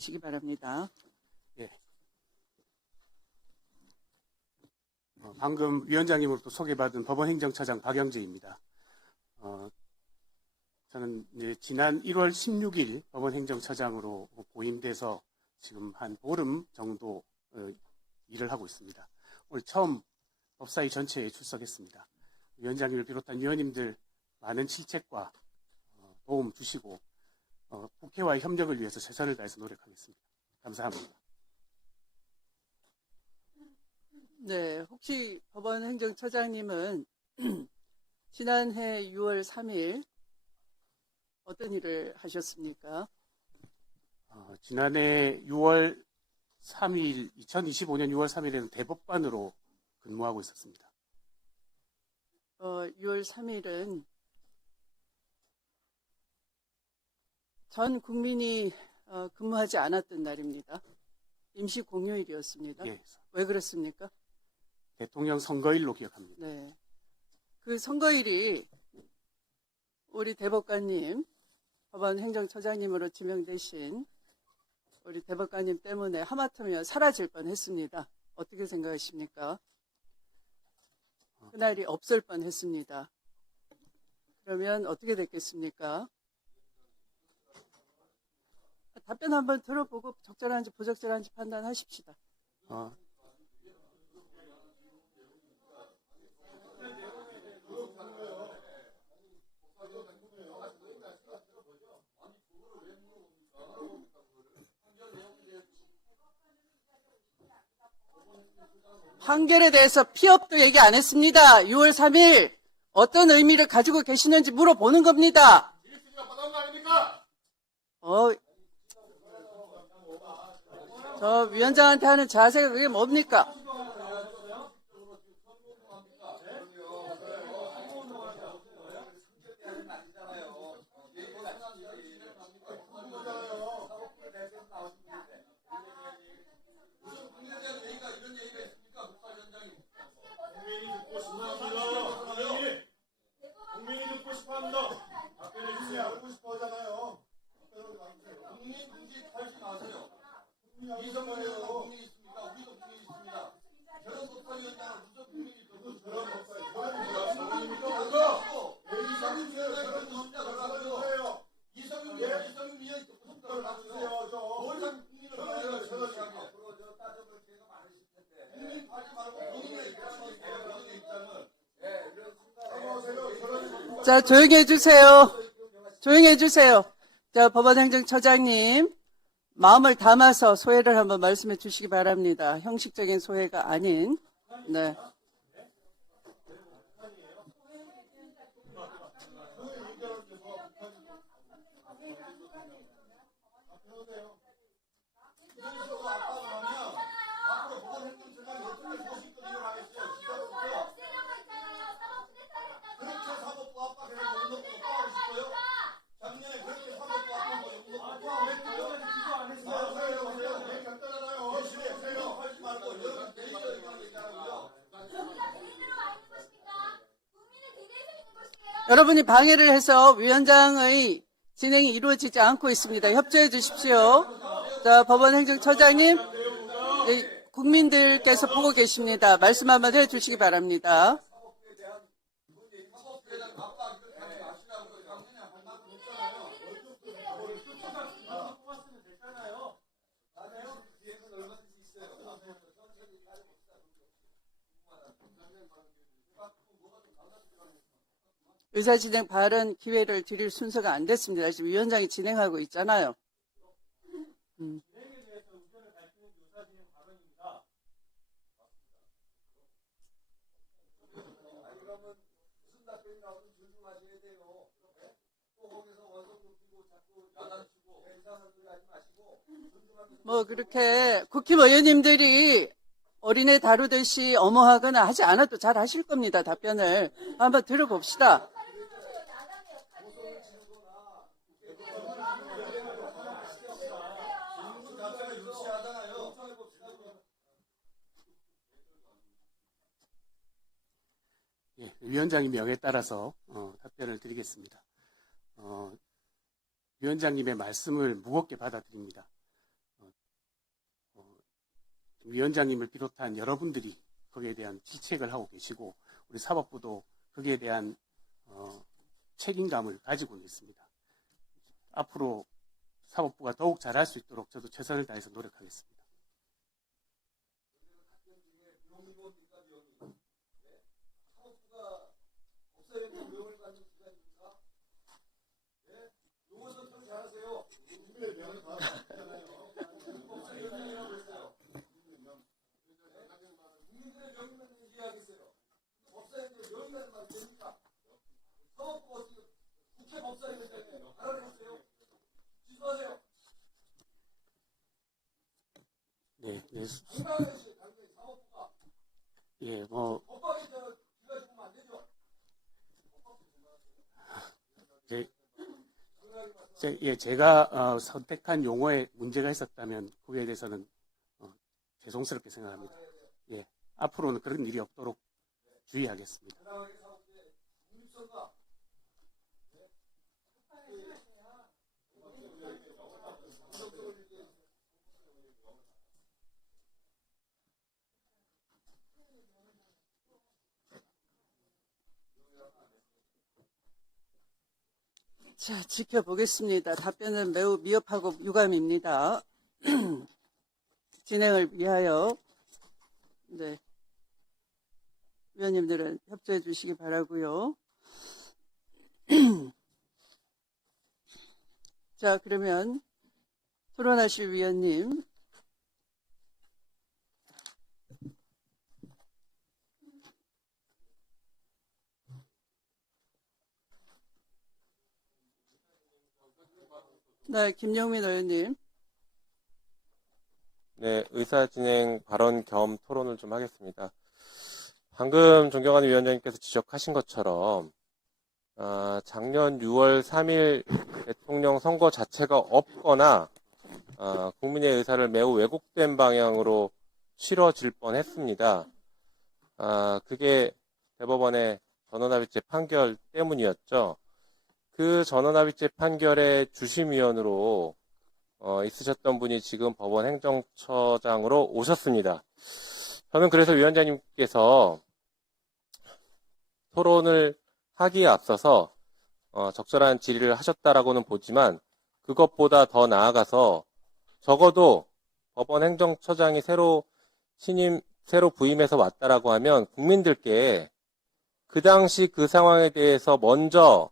시기 바랍니다. 예. 방금 위원장님으로부터 소개받은 법원행정처장 박영재입니다. 저는 이제 지난 1월 16일 법원행정처장으로 보임돼서 지금 한 보름 정도 일을 하고 있습니다. 오늘 처음 법사위 전체에 출석했습니다. 위원장님을 비롯한 위원님들 많은 질책과 도움 주시고 국회와의 협력을 위해서 최선을 다해서 노력하겠습니다. 감사합니다. 네, 혹시 법원행정처장님은 지난해 6월 3일 어떤 일을 하셨습니까? 지난해 6월 3일, 2025년 6월 3일에는 대법관으로 근무하고 있었습니다. 6월 3일은 전 국민이 근무하지 않았던 날입니다. 임시 공휴일이었습니다. 예, 왜 그렇습니까? 대통령 선거일로 기억합니다. 네, 그 선거일이 우리 대법관님, 법원행정처장님으로 지명되신 우리 대법관님 때문에 하마터면 사라질 뻔했습니다. 어떻게 생각하십니까? 그날이 없을 뻔했습니다. 그러면 어떻게 됐겠습니까? 답변 한번 들어보고 적절한지 부적절한지 판단하십시다. 판결에 대해서 피업도 얘기 안 했습니다. 6월 3일 어떤 의미를 가지고 계시는지 물어보는 겁니다. 저 위원장한테 하는 자세가 그게 뭡니까? 자, 조용히 해주세요. 조용히 해주세요. 자, 법원행정처장님, 마음을 담아서 소회를 한번 말씀해 주시기 바랍니다. 형식적인 소회가 아닌. 네. 여러분이 방해를 해서 위원장의 진행이 이루어지지 않고 있습니다. 협조해 주십시오. 자, 법원행정처장님, 국민들께서 보고 계십니다. 말씀 한번 해 주시기 바랍니다. 의사진행 발언 기회를 드릴 순서가 안 됐습니다. 지금 위원장이 진행하고 있잖아요. 뭐 그렇게 국회의원님들이 어린애 다루듯이 엄호하거나 하지 않아도 잘 하실 겁니다. 답변을 한번 들어봅시다. 예, 위원장님 명에 따라서 답변을 드리겠습니다. 위원장님의 말씀을 무겁게 받아들입니다. 위원장님을 비롯한 여러분들이 거기에 대한 질책을 하고 계시고 우리 사법부도 거기에 대한 책임감을 가지고 있습니다. 앞으로 사법부가 더욱 잘할 수 있도록 저도 최선을 다해서 노력하겠습니다. 네, 네. 예, 제가 선택한 용어에 문제가 있었다면 그에 대해서는 죄송스럽게 생각합니다. 예, 앞으로는 그런 일이 없도록 주의하겠습니다. 자, 지켜보겠습니다. 답변은 매우 미흡하고 유감입니다. 진행을 위하여 네, 위원님들은 협조해 주시기 바라고요. 자, 그러면 토론하실 위원님. 네, 김영민 의원님. 네, 의사진행 발언 겸 토론을 좀 하겠습니다. 방금 존경하는 위원장님께서 지적하신 것처럼 작년 6월 3일 대통령 선거 자체가 없거나 국민의 의사를 매우 왜곡된 방향으로 치러질 뻔했습니다. 그게 대법원의 전원합의체 판결 때문이었죠. 그 전원합의체 판결의 주심위원으로 있으셨던 분이 지금 법원 행정처장으로 오셨습니다. 저는 그래서 위원장님께서 토론을 하기에 앞서서 적절한 질의를 하셨다라고는 보지만 그것보다 더 나아가서 적어도 법원 행정처장이 새로 부임해서 왔다라고 하면 국민들께 그 당시 그 상황에 대해서 먼저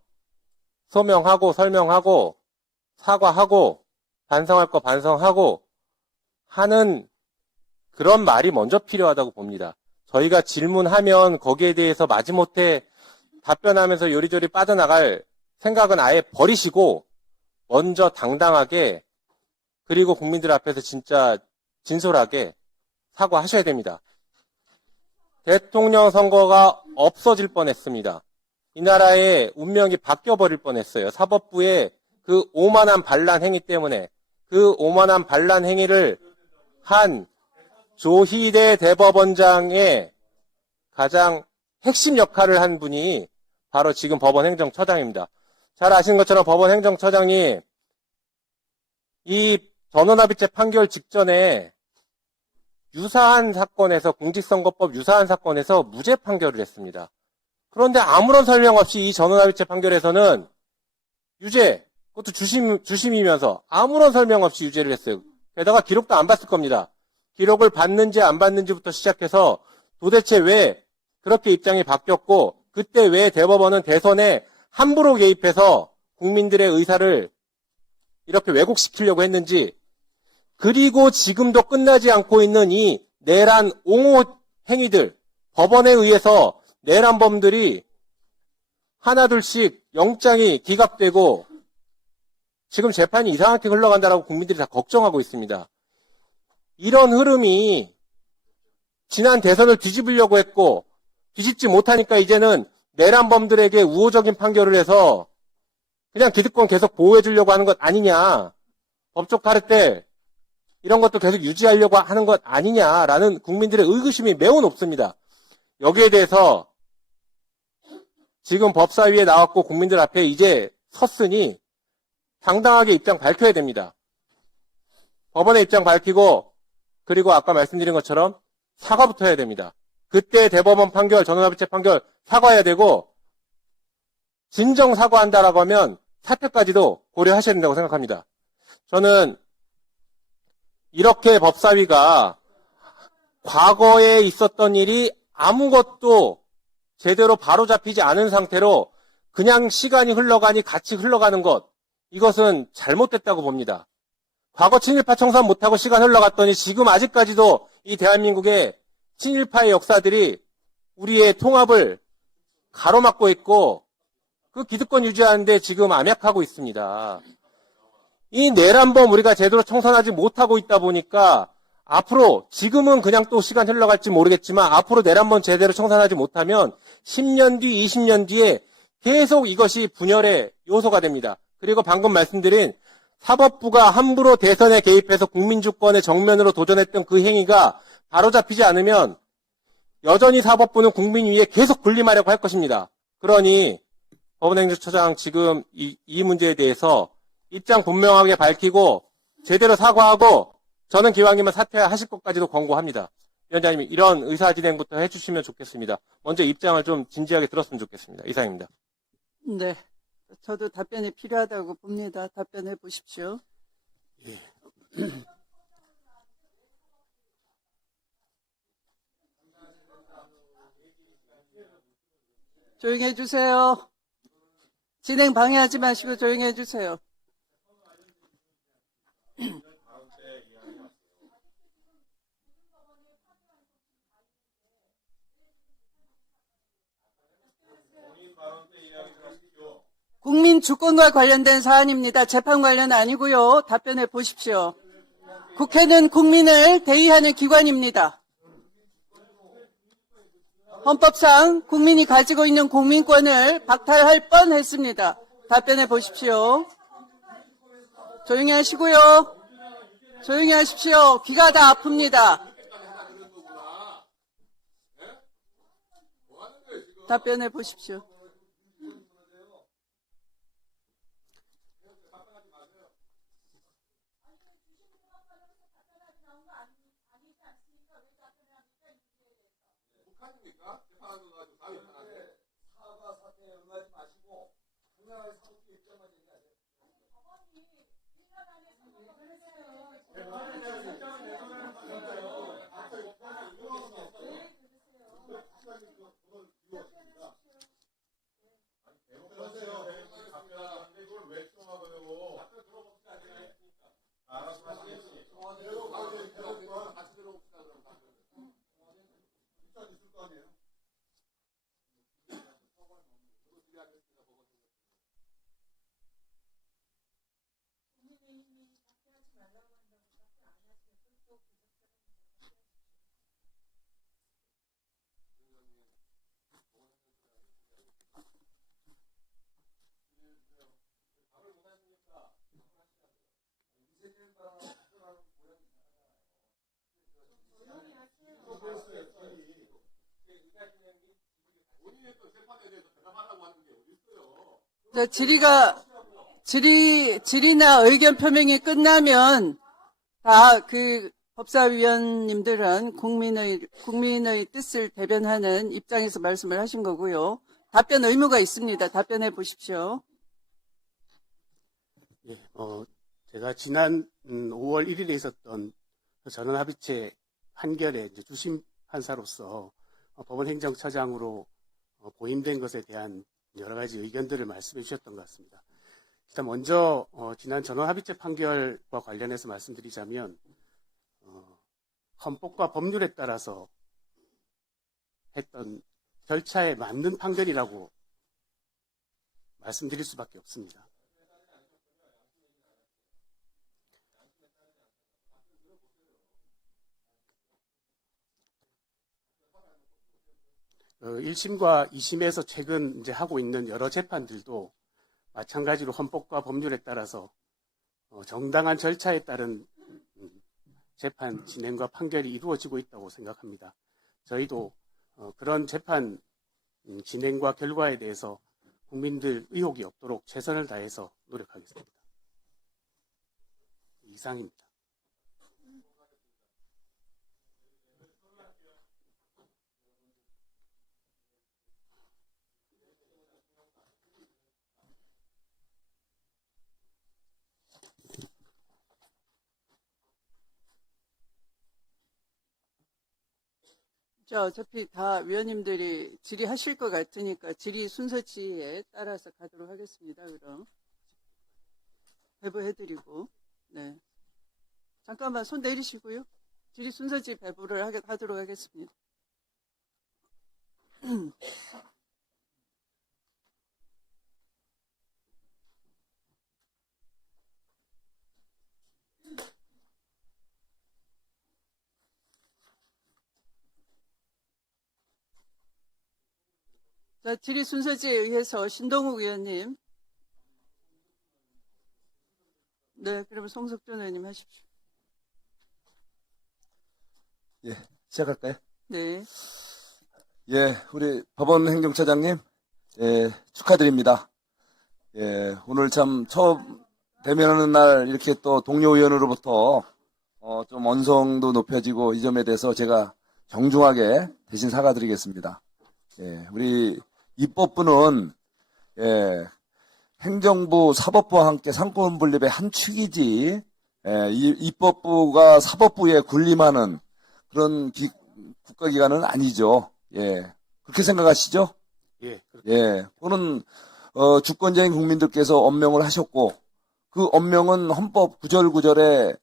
소명하고 설명하고 사과하고 반성할 거 반성하고 하는 그런 말이 먼저 필요하다고 봅니다. 저희가 질문하면 거기에 대해서 마지못해 답변하면서 요리조리 빠져나갈 생각은 아예 버리시고 먼저 당당하게 그리고 국민들 앞에서 진짜 진솔하게 사과하셔야 됩니다. 대통령 선거가 없어질 뻔했습니다. 이 나라의 운명이 바뀌어버릴 뻔했어요. 사법부의 그 오만한 반란 행위 때문에 그 오만한 반란 행위를 한 조희대 대법원장의 가장 핵심 역할을 한 분이 바로 지금 법원 행정처장입니다. 잘 아시는 것처럼 법원 행정처장이 이 전원합의체 판결 직전에 유사한 사건에서 공직선거법 유사한 사건에서 무죄 판결을 했습니다. 그런데 아무런 설명 없이 이 전원합의체 판결에서는 유죄, 그것도 주심이면서 아무런 설명 없이 유죄를 했어요. 게다가 기록도 안 봤을 겁니다. 기록을 봤는지 안 봤는지부터 시작해서 도대체 왜 그렇게 입장이 바뀌었고 그때 왜 대법원은 대선에 함부로 개입해서 국민들의 의사를 이렇게 왜곡시키려고 했는지 그리고 지금도 끝나지 않고 있는 이 내란 옹호 행위들 법원에 의해서 내란범들이 하나둘씩 영장이 기각되고 지금 재판이 이상하게 흘러간다라고 국민들이 다 걱정하고 있습니다. 이런 흐름이 지난 대선을 뒤집으려고 했고 뒤집지 못하니까 이제는 내란범들에게 우호적인 판결을 해서 그냥 기득권 계속 보호해주려고 하는 것 아니냐. 법적 카르텔 이런 것도 계속 유지하려고 하는 것 아니냐라는 국민들의 의구심이 매우 높습니다. 여기에 대해서 지금 법사위에 나왔고 국민들 앞에 이제 섰으니 당당하게 입장 밝혀야 됩니다. 법원의 입장 밝히고 그리고 아까 말씀드린 것처럼 사과부터 해야 됩니다. 그때 대법원 판결, 전원합의체 판결 사과해야 되고, 진정 사과한다라고 하면 사퇴까지도 고려하셔야 된다고 생각합니다. 저는 이렇게 법사위가 과거에 있었던 일이 아무것도 제대로 바로잡히지 않은 상태로 그냥 시간이 흘러가니 같이 흘러가는 것, 이것은 잘못됐다고 봅니다. 과거 친일파 청산 못하고 시간 흘러갔더니 지금 아직까지도 이 대한민국의 친일파의 역사들이 우리의 통합을 가로막고 있고 그 기득권 유지하는데 지금 암약하고 있습니다. 이 내란범 우리가 제대로 청산하지 못하고 있다 보니까 앞으로 지금은 그냥 또 시간 흘러갈지 모르겠지만 앞으로 내란범 제대로 청산하지 못하면 10년 뒤, 20년 뒤에 계속 이것이 분열의 요소가 됩니다. 그리고 방금 말씀드린 사법부가 함부로 대선에 개입해서 국민주권의 정면으로 도전했던 그 행위가 바로잡히지 않으면 여전히 사법부는 국민 위에 계속 군림하려고 할 것입니다. 그러니 법원행정처장 지금 이 문제에 대해서 입장 분명하게 밝히고 제대로 사과하고 저는 기왕이면 사퇴하실 것까지도 권고합니다. 위원장님 이런 의사진행부터 해주시면 좋겠습니다. 먼저 입장을 좀 진지하게 들었으면 좋겠습니다. 이상입니다. 네. 저도 답변이 필요하다고 봅니다. 답변해 보십시오. 예. 조용히 해주세요. 진행 방해하지 마시고 조용히 해주세요. 국민 주권과 관련된 사안입니다. 재판 관련 아니고요. 답변해 보십시오. 국회는 국민을 대의하는 기관입니다. 헌법상 국민이 가지고 있는 국민권을 박탈할 뻔했습니다. 답변해 보십시오. 조용히 하시고요. 조용히 하십시오. 귀가 다 아픕니다. 답변해 보십시오. 질의나 의견 표명이 끝나면 다 그 법사위원님들은 국민의 뜻을 대변하는 입장에서 말씀을 하신 거고요. 답변 의무가 있습니다. 답변해 보십시오. 예, 제가 지난 5월 1일에 있었던 전원합의체 판결의 이제 주심 판사로서 법원 행정처장으로 보임된 것에 대한 여러 가지 의견들을 말씀해 주셨던 것 같습니다. 일단 먼저 지난 전원합의체 판결과 관련해서 말씀드리자면 헌법과 법률에 따라서 했던 절차에 맞는 판결이라고 말씀드릴 수밖에 없습니다. 어, 1심과 2심에서 최근 이제 하고 있는 여러 재판들도 마찬가지로 헌법과 법률에 따라서 정당한 절차에 따른 재판 진행과 판결이 이루어지고 있다고 생각합니다. 저희도 그런 재판 진행과 결과에 대해서 국민들 의혹이 없도록 최선을 다해서 노력하겠습니다. 이상입니다. 자, 어차피 다 위원님들이 질의하실 것 같으니까 질의 순서치에 따라서 가도록 하겠습니다. 그럼 배부해드리고, 네. 잠깐만 손 내리시고요. 질의 순서치 배부를 하도록 하겠습니다. 자, 질의 순서지에 의해서 신동욱 의원님. 네, 그러면 송석준 의원님 하십시오. 예, 시작할까요? 네. 예, 우리 법원 행정처장님, 예, 축하드립니다. 예, 오늘 참 처음 대면하는 날 이렇게 또 동료 의원으로부터 좀 언성도 높여지고 이 점에 대해서 제가 정중하게 대신 사과드리겠습니다. 예, 우리 입법부는 예, 행정부, 사법부와 함께 상권 분립의 한 축이지, 예, 이 입법부가 사법부에 군림하는 그런 국가기관은 아니죠. 예, 그렇게 생각하시죠? 예, 예, 그거는 주권자인 국민들께서 엄명을 하셨고 그 엄명은 헌법 구절구절에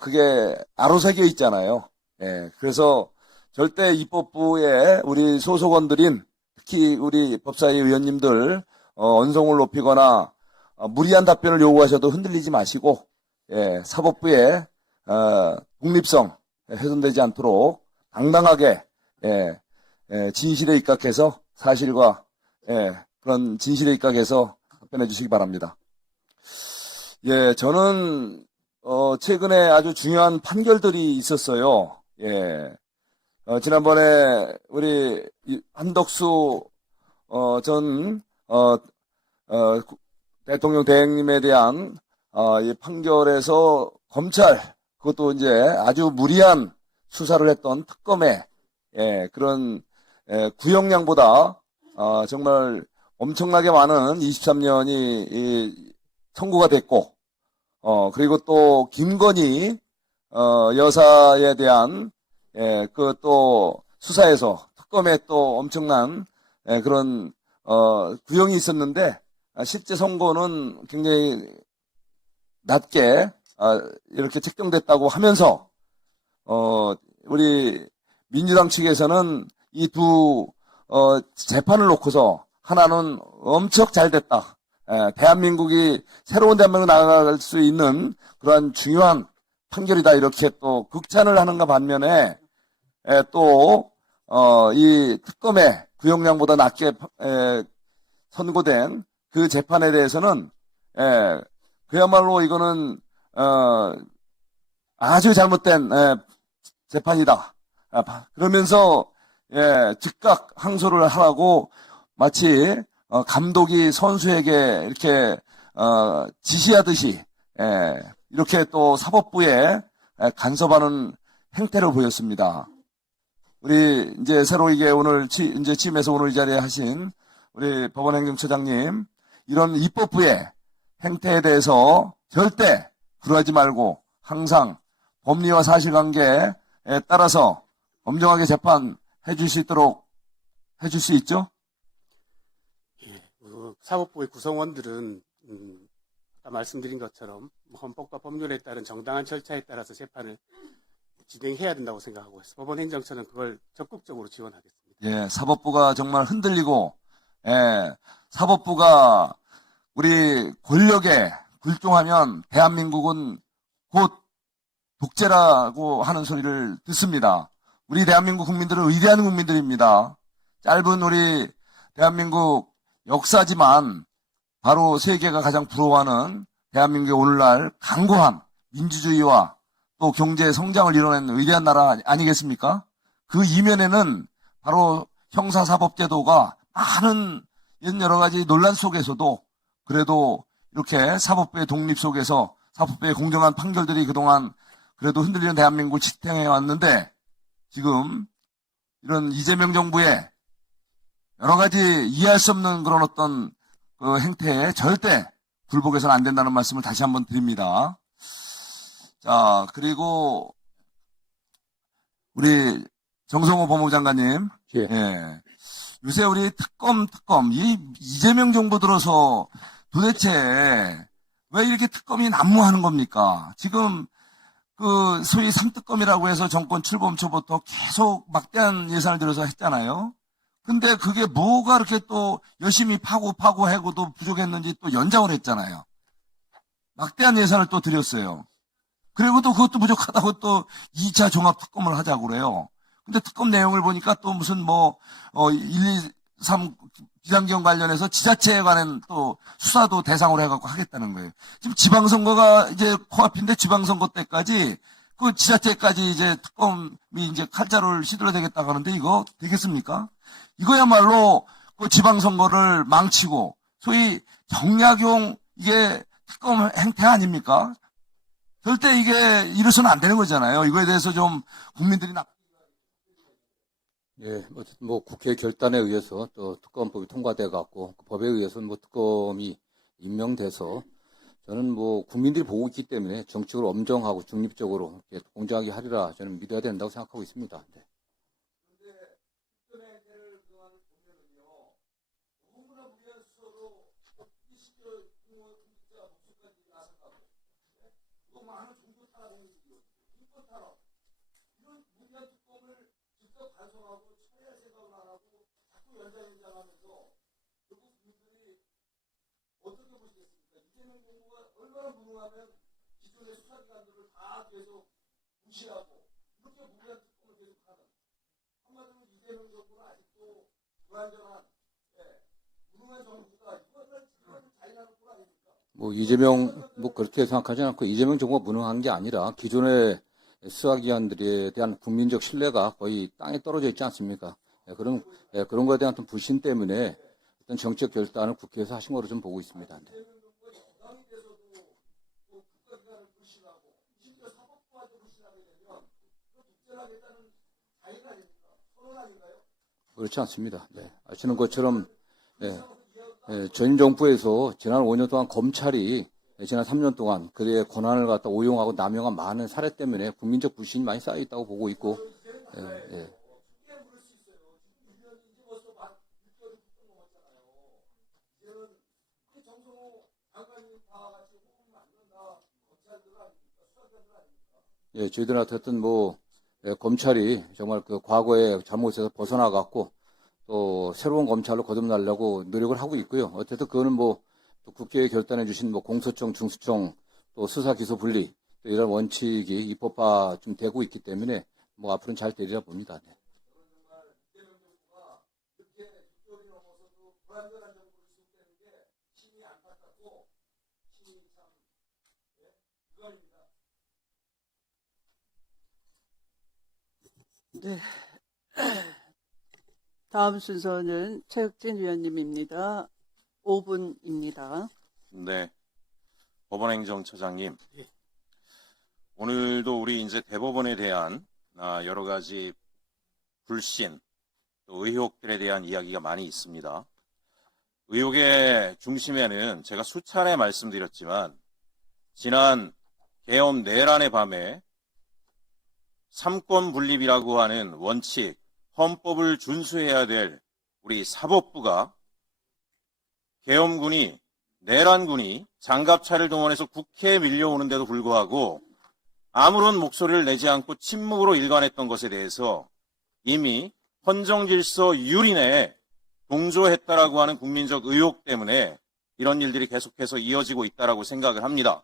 그게 아로새겨 있잖아요. 예, 그래서 절대 입법부에 우리 소속원들인 특히 우리 법사위 의원님들 언성을 높이거나 무리한 답변을 요구하셔도 흔들리지 마시고 예, 사법부의 독립성 훼손되지 않도록 당당하게 예, 진실에 입각해서 사실과 그런 진실에 입각해서 답변해 주시기 바랍니다. 예, 저는 최근에 아주 중요한 판결들이 있었어요. 예, 지난번에 우리 한덕수 전 대통령 대행님에 대한 이 판결에서 검찰 그것도 이제 아주 무리한 수사를 했던 특검의 그런 구형량보다 정말 엄청나게 많은 23년이 선고가 됐고 그리고 또 김건희 여사에 대한 그 또 수사에서 특검에 또 엄청난 그런 구형이 있었는데 실제 선고는 굉장히 낮게 이렇게 책정됐다고 하면서 우리 민주당 측에서는 이 두 재판을 놓고서 하나는 엄청 잘 됐다. 대한민국이 새로운 대한민국으로 나아갈 수 있는 그러한 중요한 판결이다. 이렇게 또 극찬을 하는가 반면에 또 이 특검의 구형량보다 낮게 선고된 그 재판에 대해서는 그야말로 이거는 아주 잘못된 재판이다. 그러면서 즉각 항소를 하라고 마치 감독이 선수에게 이렇게 지시하듯이 이렇게 또 사법부에 간섭하는 행태를 보였습니다. 우리 이제 새로 이게 오늘 이제 취임해서 오늘 이 자리에 하신 우리 법원행정처장님 이런 입법부의 행태에 대해서 절대 불하지 말고 항상 법리와 사실관계에 따라서 엄정하게 재판해 줄 수 있도록 해줄 수 있죠? 예. 사법부의 구성원들은 아까 말씀드린 것처럼 헌법과 법률에 따른 정당한 절차에 따라서 재판을 진행해야 된다고 생각하고 있습니다. 법원 행정처는 그걸 적극적으로 지원하겠습니다. 예, 사법부가 정말 흔들리고, 사법부가 우리 권력에 굴종하면 대한민국은 곧 독재라고 하는 소리를 듣습니다. 우리 대한민국 국민들은 위대한 국민들입니다. 짧은 우리 대한민국 역사지만 바로 세계가 가장 부러워하는 대한민국의 오늘날 강고한 민주주의와 또 경제 성장을 이뤄낸 위대한 나라 아니겠습니까? 그 이면에는 바로 형사사법제도가 많은 여러 가지 논란 속에서도 그래도 이렇게 사법부의 독립 속에서 사법부의 공정한 판결들이 그동안 그래도 흔들리는 대한민국을 지탱해 왔는데 지금 이런 이재명 정부의 여러 가지 이해할 수 없는 그런 어떤 그 행태에 절대 굴복해서는 안 된다는 말씀을 다시 한번 드립니다. 자, 그리고 우리 정성호 법무부 장관님. 예. 예. 요새 우리 특검, 이재명 정부 들어서 도대체 왜 이렇게 특검이 난무하는 겁니까? 지금 그 소위 3특검이라고 해서 정권 출범 초부터 계속 막대한 예산을 들여서 했잖아요. 근데 그게 뭐가 이렇게 또 열심히 파고 해고도 부족했는지 또 연장을 했잖아요. 막대한 예산을 또 들였어요. 그리고 또 그것도 부족하다고 또 2차 종합특검을 하자고 그래요. 근데 특검 내용을 보니까 또 무슨 1, 2, 3 비상경 관련해서 지자체에 관한 또 수사도 대상으로 해갖고 하겠다는 거예요. 지금 지방선거가 이제 코앞인데 지방선거 때까지 그 지자체까지 이제 특검이 이제 칼자루를 휘둘러 대겠다고 하는데 이거 되겠습니까? 이거야말로 그 지방선거를 망치고 소위 정략용 이게 특검 행태 아닙니까? 절대 이게 이래서는 안 되는 거잖아요. 이거에 대해서 좀 국민들이 예, 어쨌든 국회 결단에 의해서 또 특검법이 통과돼 갖고 그 법에 의해서 특검이 임명돼서 저는 국민들이 보고 있기 때문에 정책으로 엄정하고 중립적으로 이렇게 공정하게 하리라 저는 믿어야 된다고 생각하고 있습니다. 네. 이재명 그렇게 생각하지 않고 이재명 정부가 무능한 게 아니라 기존의 수사기관들에 대한 국민적 신뢰가 거의 땅에 떨어져 있지 않습니까? 그런 거에 대한 어떤 불신 때문에 어떤 정책 결단을 국회에서 하신 거로 좀 보고 있습니다. 네. 그렇지 않습니다. 네. 아시는 것처럼 전 정부에서 지난 5년 동안 검찰이 지난 3년 동안 그의 권한을 갖다 오용하고 남용한 많은 사례 때문에 국민적 불신이 많이 쌓여 있다고 보고 있고, 저희들한테 어떤 검찰이 정말 그 과거의 잘못에서 벗어나갔고 또 새로운 검찰로 거듭나려고 노력을 하고 있고요. 어쨌든 그거는 또 국회에 결단해 주신 공소청, 중수청, 또 수사 기소 분리 이런 원칙이 입법화 좀 되고 있기 때문에 앞으로는 잘 되리라 봅니다. 네. 네. 다음 순서는 최혁진 위원님입니다. 5분입니다. 네. 법원행정처장님. 오늘도 우리 이제 대법원에 대한 여러 가지 불신, 또 의혹들에 대한 이야기가 많이 있습니다. 의혹의 중심에는 제가 수차례 말씀드렸지만, 지난 계엄 내란의 밤에 삼권 분립이라고 하는 원칙, 헌법을 준수해야 될 우리 사법부가 계엄군이, 내란군이 장갑차를 동원해서 국회에 밀려오는데도 불구하고 아무런 목소리를 내지 않고 침묵으로 일관했던 것에 대해서 이미 헌정질서 유린에 동조했다라고 하는 국민적 의혹 때문에 이런 일들이 계속해서 이어지고 있다라고 생각을 합니다.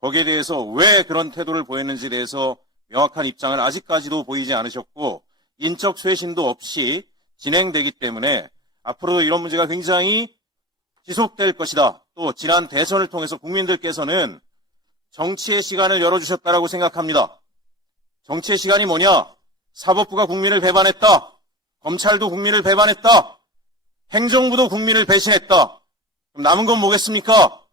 거기에 대해서 왜 그런 태도를 보였는지에 대해서 명확한 입장을 아직까지도 보이지 않으셨고 인적 쇄신도 없이 진행되기 때문에 앞으로도 이런 문제가 굉장히 지속될 것이다. 또 지난 대선을 통해서 국민들께서는 정치의 시간을 열어주셨다라고 생각합니다. 정치의 시간이 뭐냐? 사법부가 국민을 배반했다. 검찰도 국민을 배반했다. 행정부도 국민을 배신했다. 그럼 남은 건 뭐겠습니까?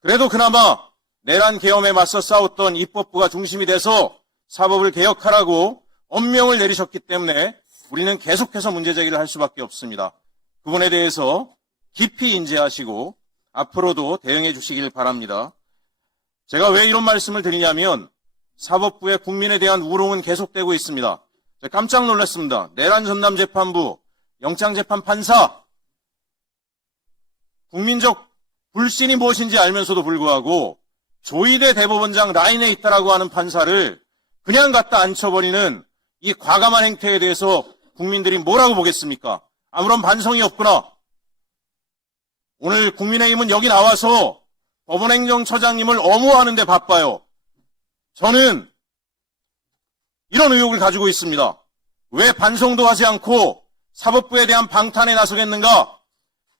그래도 그나마 내란 계엄에 맞서 싸웠던 입법부가 중심이 돼서 사법을 개혁하라고 엄명을 내리셨기 때문에 우리는 계속해서 문제 제기를 할 수밖에 없습니다. 그 부분에 대해서 깊이 인지하시고 앞으로도 대응해 주시길 바랍니다. 제가 왜 이런 말씀을 드리냐면 사법부의 국민에 대한 우롱은 계속되고 있습니다. 깜짝 놀랐습니다. 내란 전남 재판부 영장재판 판사 국민적 불신이 무엇인지 알면서도 불구하고 조희대 대법원장 라인에 있다라고 하는 판사를 그냥 갖다 앉혀버리는 이 과감한 행태에 대해서 국민들이 뭐라고 보겠습니까? 아무런 반성이 없구나. 오늘 국민의힘은 여기 나와서 법원행정처장님을 엄호하는 데 바빠요. 저는 이런 의혹을 가지고 있습니다. 왜 반성도 하지 않고 사법부에 대한 방탄에 나서겠는가?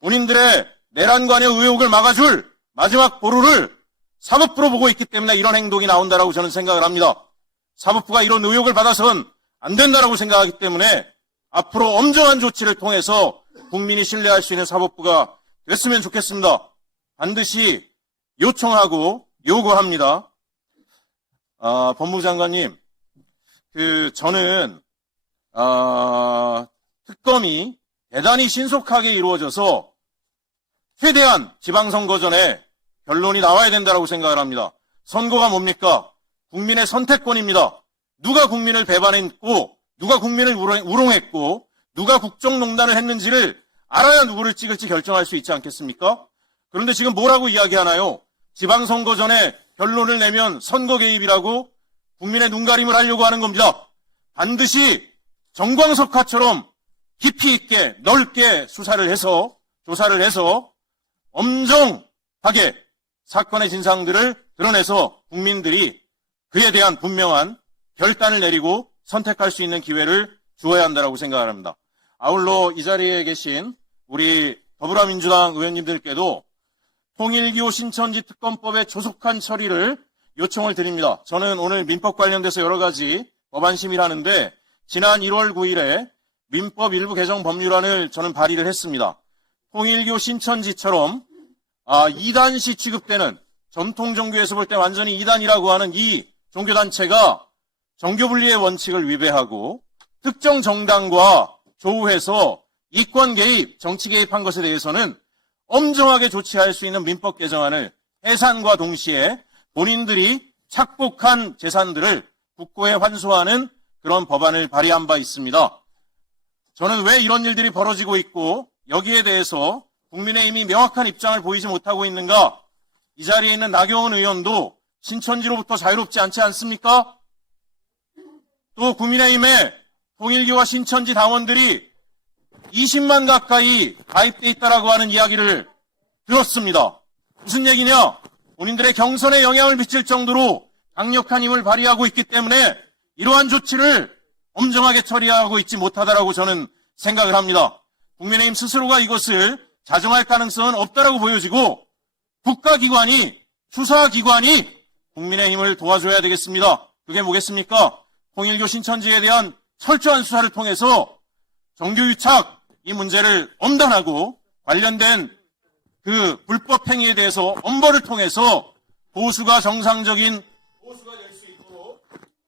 본인들의 내란관여 의혹을 막아줄 마지막 보루를 사법부로 보고 있기 때문에 이런 행동이 나온다라고 저는 생각을 합니다. 사법부가 이런 의혹을 받아서는 안 된다라고 생각하기 때문에 앞으로 엄정한 조치를 통해서 국민이 신뢰할 수 있는 사법부가 됐으면 좋겠습니다. 반드시 요청하고 요구합니다. 법무부 장관님, 저는 특검이 대단히 신속하게 이루어져서 최대한 지방선거 전에 결론이 나와야 된다고 생각을 합니다. 선거가 뭡니까? 국민의 선택권입니다. 누가 국민을 배반했고 누가 국민을 우롱했고 누가 국정농단을 했는지를 알아야 누구를 찍을지 결정할 수 있지 않겠습니까? 그런데 지금 뭐라고 이야기하나요? 지방선거 전에 결론을 내면 선거 개입이라고 국민의 눈가림을 하려고 하는 겁니다. 반드시 정광석화처럼 깊이 있게 넓게 수사를 해서 조사를 해서 엄정하게 사건의 진상들을 드러내서 국민들이 그에 대한 분명한 결단을 내리고 선택할 수 있는 기회를 주어야 한다고 생각을 합니다. 아울러 이 자리에 계신 우리 더불어민주당 의원님들께도 통일교 신천지 특검법의 조속한 처리를 요청을 드립니다. 저는 오늘 민법 관련돼서 여러 가지 법안 심의를 하는데 지난 1월 9일에 민법 일부 개정 법률안을 저는 발의를 했습니다. 통일교 신천지처럼 이단시 취급되는 전통 종교에서 볼 때 완전히 이단이라고 하는 이 종교단체가 정교분리의 원칙을 위배하고 특정 정당과 조우해서 이권 개입, 정치 개입한 것에 대해서는 엄정하게 조치할 수 있는 민법 개정안을 해산과 동시에 본인들이 착복한 재산들을 국고에 환수하는 그런 법안을 발의한 바 있습니다. 저는 왜 이런 일들이 벌어지고 있고 여기에 대해서 국민의힘이 명확한 입장을 보이지 못하고 있는가? 이 자리에 있는 나경원 의원도 신천지로부터 자유롭지 않지 않습니까? 또 국민의힘에 통일교와 신천지 당원들이 20만 가까이 가입돼 있다라고 하는 이야기를 들었습니다. 무슨 얘기냐? 본인들의 경선에 영향을 미칠 정도로 강력한 힘을 발휘하고 있기 때문에 이러한 조치를 엄정하게 처리하고 있지 못하다라고 저는 생각을 합니다. 국민의힘 스스로가 이것을 자정할 가능성은 없다라고 보여지고 국가기관이, 수사기관이 국민의힘을 도와줘야 되겠습니다. 그게 뭐겠습니까? 통일교 신천지에 대한 철저한 수사를 통해서 정교유착 이 문제를 엄단하고 관련된 그 불법 행위에 대해서 엄벌을 통해서 보수가 정상적인 보수가 될 수 있도록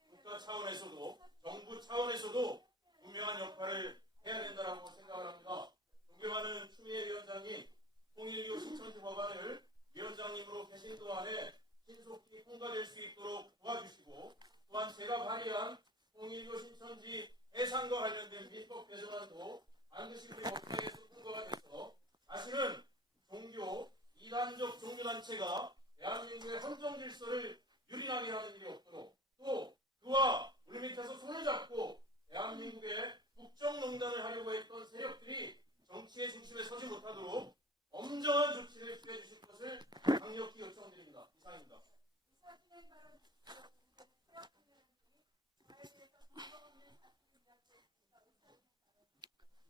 국가 차원에서도 정부 차원에서도 분명한 역할을 해야 된다고 생각을 합니다. 존경하는 추미애 위원장님, 통일교 신천지 법안을 위원장님으로 계신 동안에 신속히 통과될 수 있도록 도와주시고 또한 제가 발의한 통일교 신천지 해산과 관련된 민법 개정안도 반드시 우리 법사위에서 통과가 돼서 다시는 종교, 이단적 종교단체가 대한민국의 헌정 질서를 유린하게 하는 일이 없도록 또 그와 우리 밑에서 손을 잡고 대한민국의 국정농단을 하려고 했던 세력들이 정치의 중심에 서지 못하도록 엄정한 조치를 취해 주실 것을 강력히 요청드립니다. 이상입니다.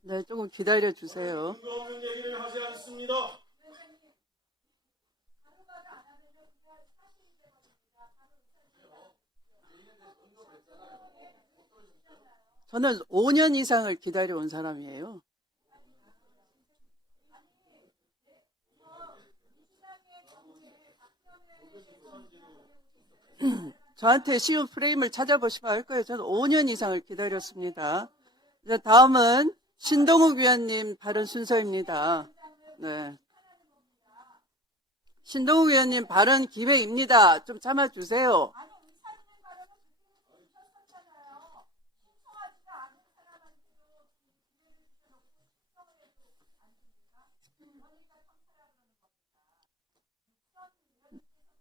네, 조금 기다려 주세요. 근거 없는 얘기를 하지 않습니다. 저는 5년 이상을 기다려온 사람이에요. 저한테 쉬운 프레임을 찾아보시면 알 거예요. 저는 5년 이상을 기다렸습니다. 이제 다음은 신동욱 위원님 발언 순서입니다. 네. 신동욱 위원님 발언 기회입니다. 좀 참아주세요.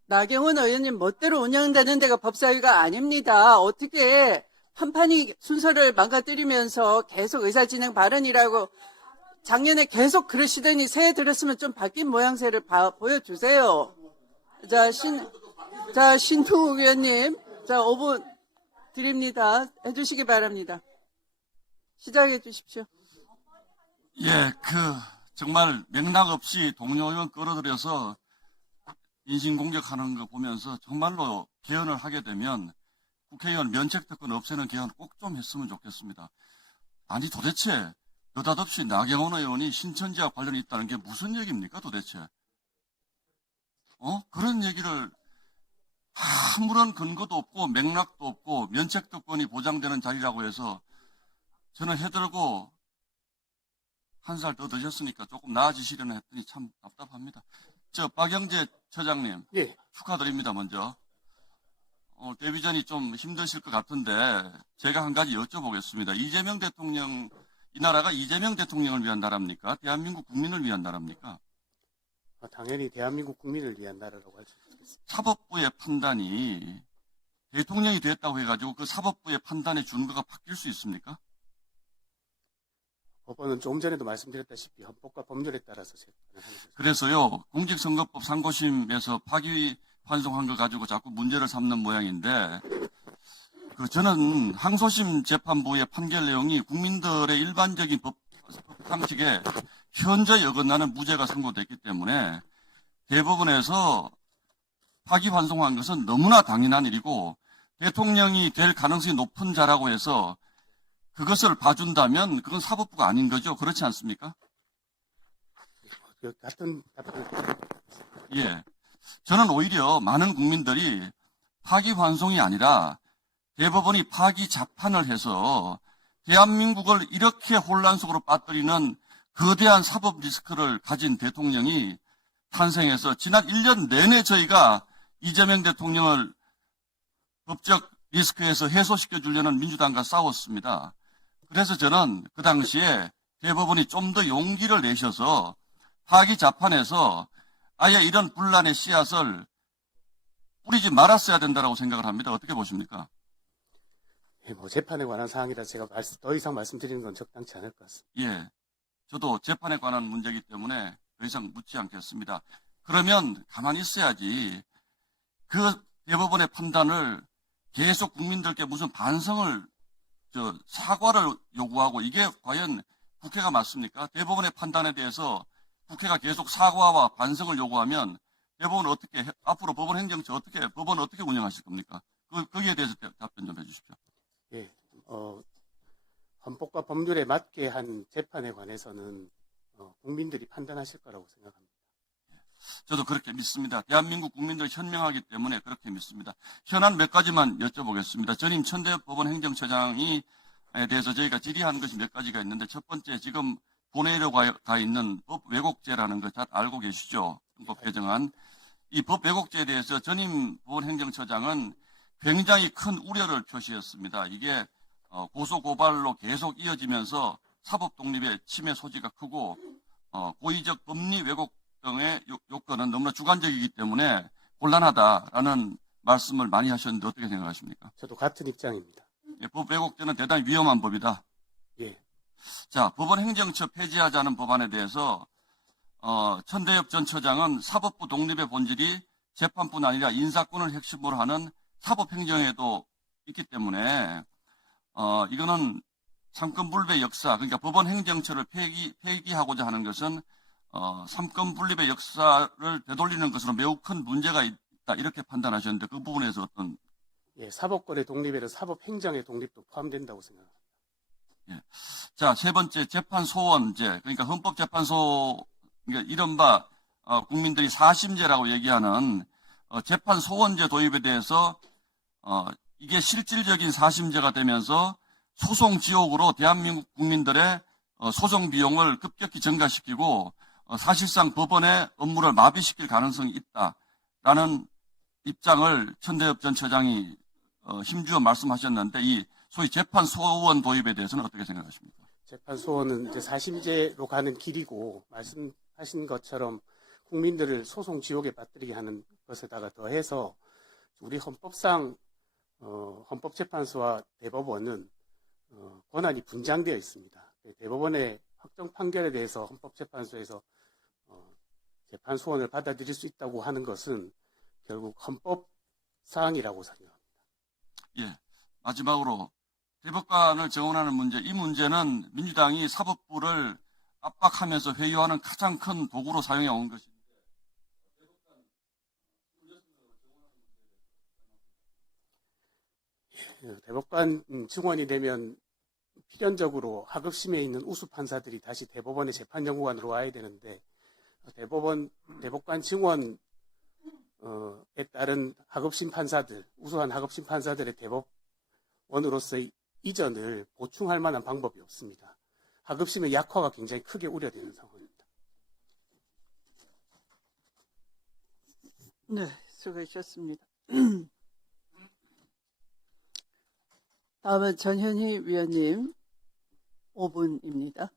나경원 의원님 멋대로 운영되는 데가 법사위가 아닙니다. 어떻게 판판이 순서를 망가뜨리면서 계속 의사진행 발언이라고 작년에 계속 그러시더니 새해 들었으면 좀 바뀐 모양새를 보여주세요. 자, 신투 의원님, 자, 5분 드립니다. 해주시기 바랍니다. 시작해 주십시오. 예, 정말 맥락 없이 동료 의원 끌어들여서 인신공격하는 거 보면서 정말로 개헌을 하게 되면 국회의원 면책특권 없애는 개헌 꼭 좀 했으면 좋겠습니다. 아니 도대체 느닷없이 나경원 의원이 신천지와 관련이 있다는 게 무슨 얘기입니까 도대체? 그런 얘기를 아무런 근거도 없고 맥락도 없고 면책특권이 보장되는 자리라고 해서 저는 해들고 한 살 더 드셨으니까 조금 나아지시려나 했더니 참 답답합니다. 박영재 처장님, 예. 축하드립니다, 먼저. 데뷔전이 좀 힘드실 것 같은데, 제가 한 가지 여쭤보겠습니다. 이재명 대통령, 이 나라가 이재명 대통령을 위한 나라입니까? 대한민국 국민을 위한 나라입니까? 당연히 대한민국 국민을 위한 나라라고 할 수 있겠습니다. 사법부의 판단이 대통령이 됐다고 해가지고 그 사법부의 판단의 준거가 바뀔 수 있습니까? 법원은 조금 전에도 말씀드렸다시피 헌법과 법률에 따라서 재판을 하는 것입니다. 그래서요, 공직선거법 상고심에서 파기환송한 걸 가지고 자꾸 문제를 삼는 모양인데, 저는 항소심 재판부의 판결 내용이 국민들의 일반적인 법 상식에 현저히 어긋나는 무죄가 선고됐기 때문에 대법원에서 파기환송한 것은 너무나 당연한 일이고 대통령이 될 가능성이 높은 자라고 해서 그것을 봐준다면 그건 사법부가 아닌 거죠. 그렇지 않습니까? 같은 답변을 예. 저는 오히려 많은 국민들이 파기환송이 아니라 대법원이 파기자판을 해서 대한민국을 이렇게 혼란 속으로 빠뜨리는 거대한 사법 리스크를 가진 대통령이 탄생해서 지난 1년 내내 저희가 이재명 대통령을 법적 리스크에서 해소시켜 주려는 민주당과 싸웠습니다. 그래서 저는 그 당시에 대법원이 좀 더 용기를 내셔서 파기자판에서 아예 이런 분란의 씨앗을 뿌리지 말았어야 된다고 생각을 합니다. 어떻게 보십니까? 재판에 관한 사항이라 제가 더 이상 말씀드리는 건 적당치 않을 것 같습니다. 예. 저도 재판에 관한 문제이기 때문에 더 이상 묻지 않겠습니다. 그러면 가만히 있어야지 그 대법원의 판단을 계속 국민들께 무슨 반성을, 사과를 요구하고 이게 과연 국회가 맞습니까? 대법원의 판단에 대해서 국회가 계속 사과와 반성을 요구하면 대법원은 어떻게, 앞으로 법원 행정처 법원 어떻게 운영하실 겁니까? 거기에 대해서 답변 좀 해주십시오. 예, 헌법과 법률에 맞게 한 재판에 관해서는 국민들이 판단하실 거라고 생각합니다. 저도 그렇게 믿습니다. 대한민국 국민들이 현명하기 때문에 그렇게 믿습니다. 현안 몇 가지만 여쭤보겠습니다. 전임 천대법원 행정처장에 대해서 저희가 질의한 것이 몇 가지가 있는데 첫 번째 지금 본회의로 가 있는 법 왜곡죄라는 거 잘 알고 계시죠? 헌법 개정안. 이 법 왜곡죄에 대해서 전임 법원 행정처장은 굉장히 큰 우려를 표시했습니다. 이게 고소 고발로 계속 이어지면서 사법 독립의 침해 소지가 크고 고의적 법리 왜곡 등의 요건은 너무나 주관적이기 때문에 곤란하다라는 말씀을 많이 하셨는데 어떻게 생각하십니까? 저도 같은 입장입니다. 예, 법 왜곡죄는 대단히 위험한 법이다. 예, 자, 법원 행정처 폐지하자는 법안에 대해서 천대엽 전 처장은 사법부 독립의 본질이 재판뿐 아니라 인사권을 핵심으로 하는 사법행정에도 있기 때문에 이거는 삼권분립의 역사, 그러니까 법원 행정처를 폐기하고자 하는 것은 삼권분립의 역사를 되돌리는 것으로 매우 큰 문제가 있다 이렇게 판단하셨는데 그 부분에서 어떤? 예, 사법권의 독립에는 사법행정의 독립도 포함된다고 생각합니다. 예. 자, 세 번째 재판 소원제, 그러니까 헌법재판소, 그러니까 이른바 국민들이 사심제라고 얘기하는 재판 소원제 도입에 대해서 이게 실질적인 사심제가 되면서 소송 지옥으로 대한민국 국민들의 소송 비용을 급격히 증가시키고 사실상 법원의 업무를 마비시킬 가능성이 있다라는 입장을 천대엽 전 처장이 힘주어 말씀하셨는데 이 소위 재판 소원 도입에 대해서는 어떻게 생각하십니까? 재판 소원은 이제 사심제로 가는 길이고, 말씀하신 것처럼 국민들을 소송 지옥에 빠뜨리게 하는 것에다가 더해서 우리 헌법상 헌법재판소와 대법원은 권한이 분장되어 있습니다. 대법원의 확정 판결에 대해서 헌법재판소에서 재판 소원을 받아들일 수 있다고 하는 것은 결국 헌법 사항이라고 생각합니다. 예. 마지막으로 대법관을 정원하는 문제, 이 문제는 민주당이 사법부를 압박하면서 회유하는 가장 큰 도구로 사용해 온 것입니다. 대법관 증원이 되면 필연적으로 하급심에 있는 우수 판사들이 다시 대법원의 재판연구관으로 와야 되는데, 대법관 증원에 따른 하급심 판사들, 우수한 하급심 판사들의 대법원으로서의 이전을 보충할 만한 방법이 없습니다. 하급심의 약화가 굉장히 크게 우려되는 상황입니다. 네, 수고하셨습니다. 다음은 전현희 위원님 5분입니다.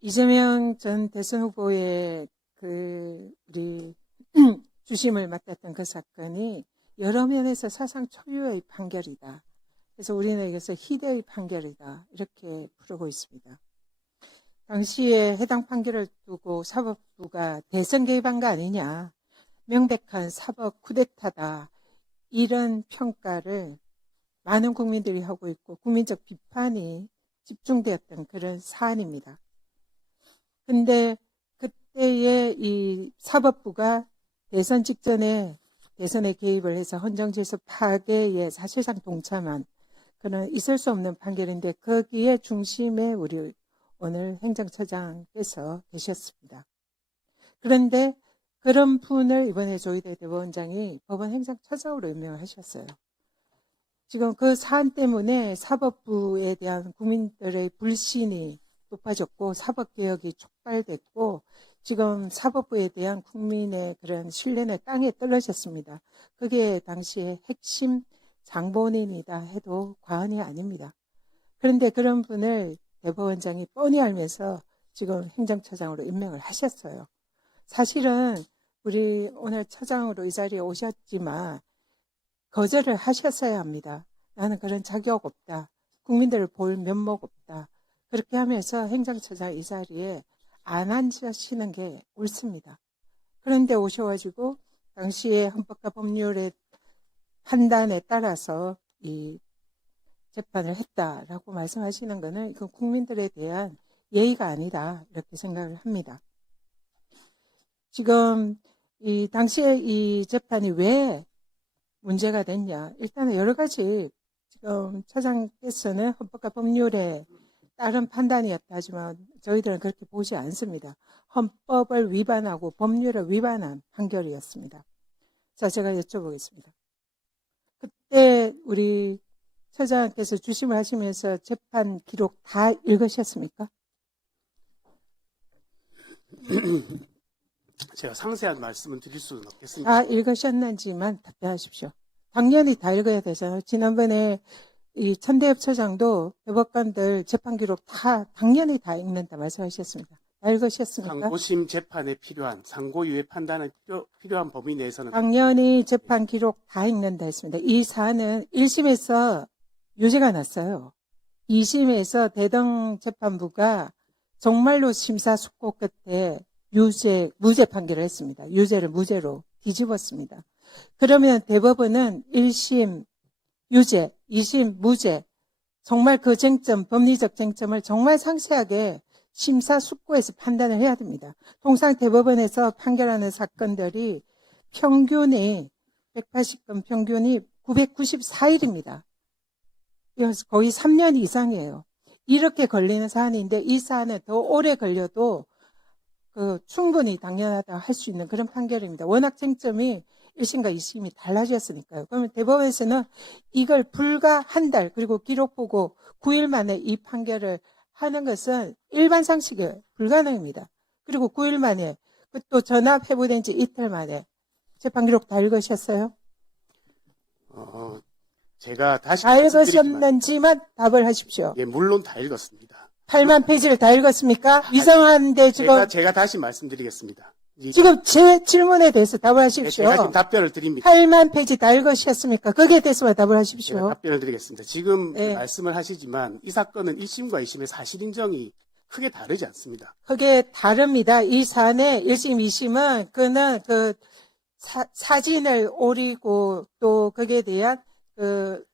이재명 전 대선 후보의 우리 주심을 맡았던 그 사건이 여러 면에서 사상 초유의 판결이다. 그래서 우리는 이것을 희대의 판결이다. 이렇게 부르고 있습니다. 당시에 해당 판결을 두고 사법부가 대선 개입한 거 아니냐. 명백한 사법 쿠데타다. 이런 평가를 많은 국민들이 하고 있고 국민적 비판이 집중되었던 그런 사안입니다. 근데 그때의 이 사법부가 대선 직전에 대선에 개입을 해서 헌정질서 파괴에 사실상 동참한 그런 있을 수 없는 판결인데 거기에 중심에 우리 오늘 행정처장께서 계셨습니다. 그런데 그런 분을 이번에 조희대 대법원장이 법원 행정처장으로 임명을 하셨어요. 지금 그 사안 때문에 사법부에 대한 국민들의 불신이 높아졌고 사법개혁이 촉발됐고 지금 사법부에 대한 국민의 그런 신뢰는 땅에 떨어졌습니다. 그게 당시의 핵심 장본인이다 해도 과언이 아닙니다. 그런데 그런 분을 대법원장이 뻔히 알면서 지금 행정처장으로 임명을 하셨어요. 사실은 우리 오늘 처장으로 이 자리에 오셨지만 거절을 하셨어야 합니다. 나는 그런 자격 없다. 국민들을 볼 면목 없다. 그렇게 하면서 행정처장 이 자리에 안 앉으시는 게 옳습니다. 그런데 오셔가지고 당시에 헌법과 법률의 판단에 따라서 이 재판을 했다라고 말씀하시는 것은 이건 국민들에 대한 예의가 아니다 이렇게 생각을 합니다. 지금 이 당시에 이 재판이 왜 문제가 됐냐? 일단은 여러 가지 지금 처장께서는 헌법과 법률에 따른 판단이었다 하지만 저희들은 그렇게 보지 않습니다. 헌법을 위반하고 법률을 위반한 판결이었습니다. 자, 제가 여쭤보겠습니다. 그때 우리 처장께서 주심을 하시면서 재판 기록 다 읽으셨습니까? 제가 상세한 말씀은 드릴 수는 없겠습니다. 다 읽으셨는지만 답변하십시오. 당연히 다 읽어야 되잖아요. 지난번에 이 천대엽 처장도 대법관들 재판 기록 다 당연히 다 읽는다 말씀하셨습니다. 다 읽으셨습니까? 상고심 재판에 필요한 상고유예 판단에 필요한 범위 내에서는 당연히 재판 기록 다 읽는다 했습니다. 이 사안은 1심에서 유죄가 났어요. 2심에서 대동 재판부가 정말로 심사숙고 끝에 무죄 판결을 했습니다. 유죄를 무죄로 뒤집었습니다. 그러면 대법원은 1심 유죄, 2심 무죄, 정말 그 쟁점, 법리적 쟁점을 정말 상세하게 심사숙고해서 판단을 해야 됩니다. 통상 대법원에서 판결하는 사건들이 평균이 180건 평균이 994일입니다. 거의 3년 이상이에요. 이렇게 걸리는 사안인데 이 사안은 더 오래 걸려도 충분히 당연하다 할 수 있는 그런 판결입니다. 워낙 쟁점이 1심과 2심이 달라졌으니까요. 그러면 대법원에서는 이걸 불과 한 달 그리고 기록 보고 9일 만에 이 판결을 하는 것은 일반 상식에 불가능합니다. 그리고 9일 만에 또 전압 회부된 지 이틀 만에 재판 기록 다 읽으셨어요? 제가 다시 다 말씀드리지만, 읽으셨는지만 답을 하십시오. 예, 물론 다 읽었습니다. 8만 페이지를 다 읽었습니까? 위성한데 지금 제가 다시 말씀드리겠습니다. 지금 제 질문에 대해서 답을 하십시오. 제가 지금 답변을 드립니다. 8만 페이지 다 읽으셨습니까? 거기에 대해서만 답을 제가 하십시오. 답변을 드리겠습니다. 지금 네. 말씀을 하시지만 이 사건은 1심과 2심의 사실 인정이 크게 다르지 않습니다. 그게 다릅니다. 이 사안의 1심, 2심은 그는 그 사진을 오리고 또 거기에 대한 그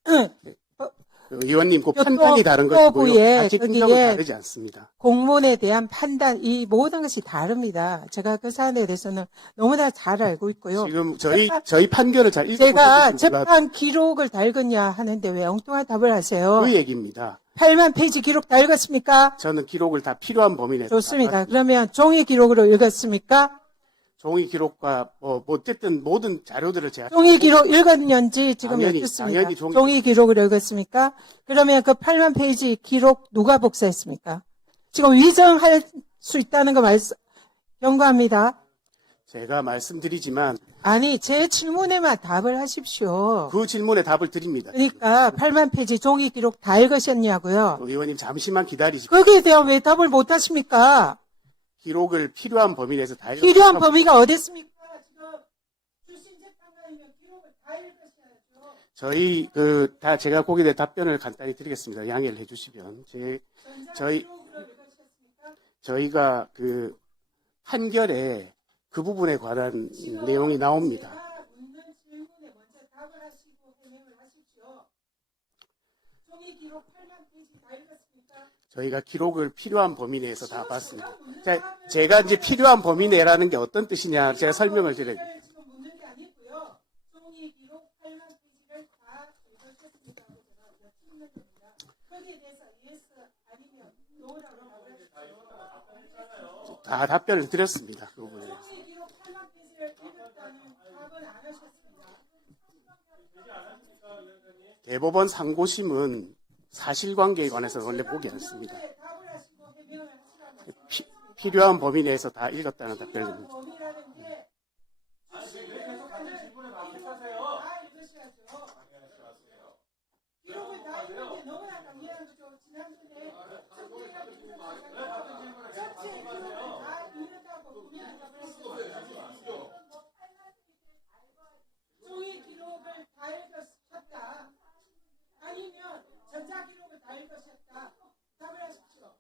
의원님, 그 교통 판단이 다른 것이고요. 법부에 사실 인정은 거기에 다르지 않습니다. 공문에 대한 판단, 이 모든 것이 다릅니다. 제가 그 사안에 대해서는 너무나 잘 알고 있고요. 지금 저희 판결을 잘 읽고 제가 계신지 몰라도 재판 기록을 다 읽었냐 하는데 왜 엉뚱한 답을 하세요? 그 얘기입니다. 8만 페이지 기록 다 읽었습니까? 저는 기록을 다 필요한 범위 내에서 좋습니다. 그러면 종이 기록으로 읽었습니까? 종이 기록과 뭐 어쨌든 모든 자료들을 제가 종이 기록 읽었는지 지금 당연히 여쭙습니다. 종이- 종이 기록으로 읽었습니까? 그러면 그 8만 페이지 기록 누가 복사했습니까? 지금 위정할 수 있다는 거 경고합니다. 제가 말씀드리지만 아니, 제 질문에만 답을 하십시오. 그 질문에 답을 드립니다. 그러니까 8만 페이지 종이 기록 다 읽으셨냐고요? 의원님 잠시만 기다리시고 거기에 대한 왜 답을 못 하십니까? 기록을 필요한 범위 내에서 다 필요한 범위가 어디 있습니까? 지금 출신 재판관이면 기록을 다 읽으셔야죠. 저희 다 제가 거기에 대해 답변을 간단히 드리겠습니다. 양해를 해주시면 저희가 그 판결에 그 부분에 관한 내용이 나옵니다. 제가 묻는 질문에 먼저 답을 하시고 해명을 하십시오. 종이 기록 8만 페이지 다 읽었습니까? 저희가 기록을 필요한 범위 내에서 다 봤습니다. 제가 이제 필요한 범위 내라는 게 어떤 뜻이냐 제가 설명을 드려요. 지금 묻는 게 아니고요. 종이 기록 8만 페이지를 다 읽으셨습니까? 제가 여쭙는 겁니다. 거기에 대해서 yes 아니면 no라고 답을 하십시오. 다 답변을 드렸습니다. 그 부분에. 종이 기록 8만 페이지를 읽었다는 답은 안 하셨습니다. 대법원 상고심은 사실관계에 관해서 원래 보기 않습니다. 답을 하시고 해명을 하시라고 필요한 범위 내에서 다 읽었다는 답변을 드립니다. 범위라는 게 주신 기록을 다 읽으셔야죠. 기록을 다 읽는데 너무나 당연한 거죠. 지난번에 석훈이라고 했던 사람이 전체 기록을 다 읽는다고 분명히 답을 했어요. 종이 기록을 다 읽으셨다. 아니면 전자 기록을 다 읽으셨다. 답을 하십시오.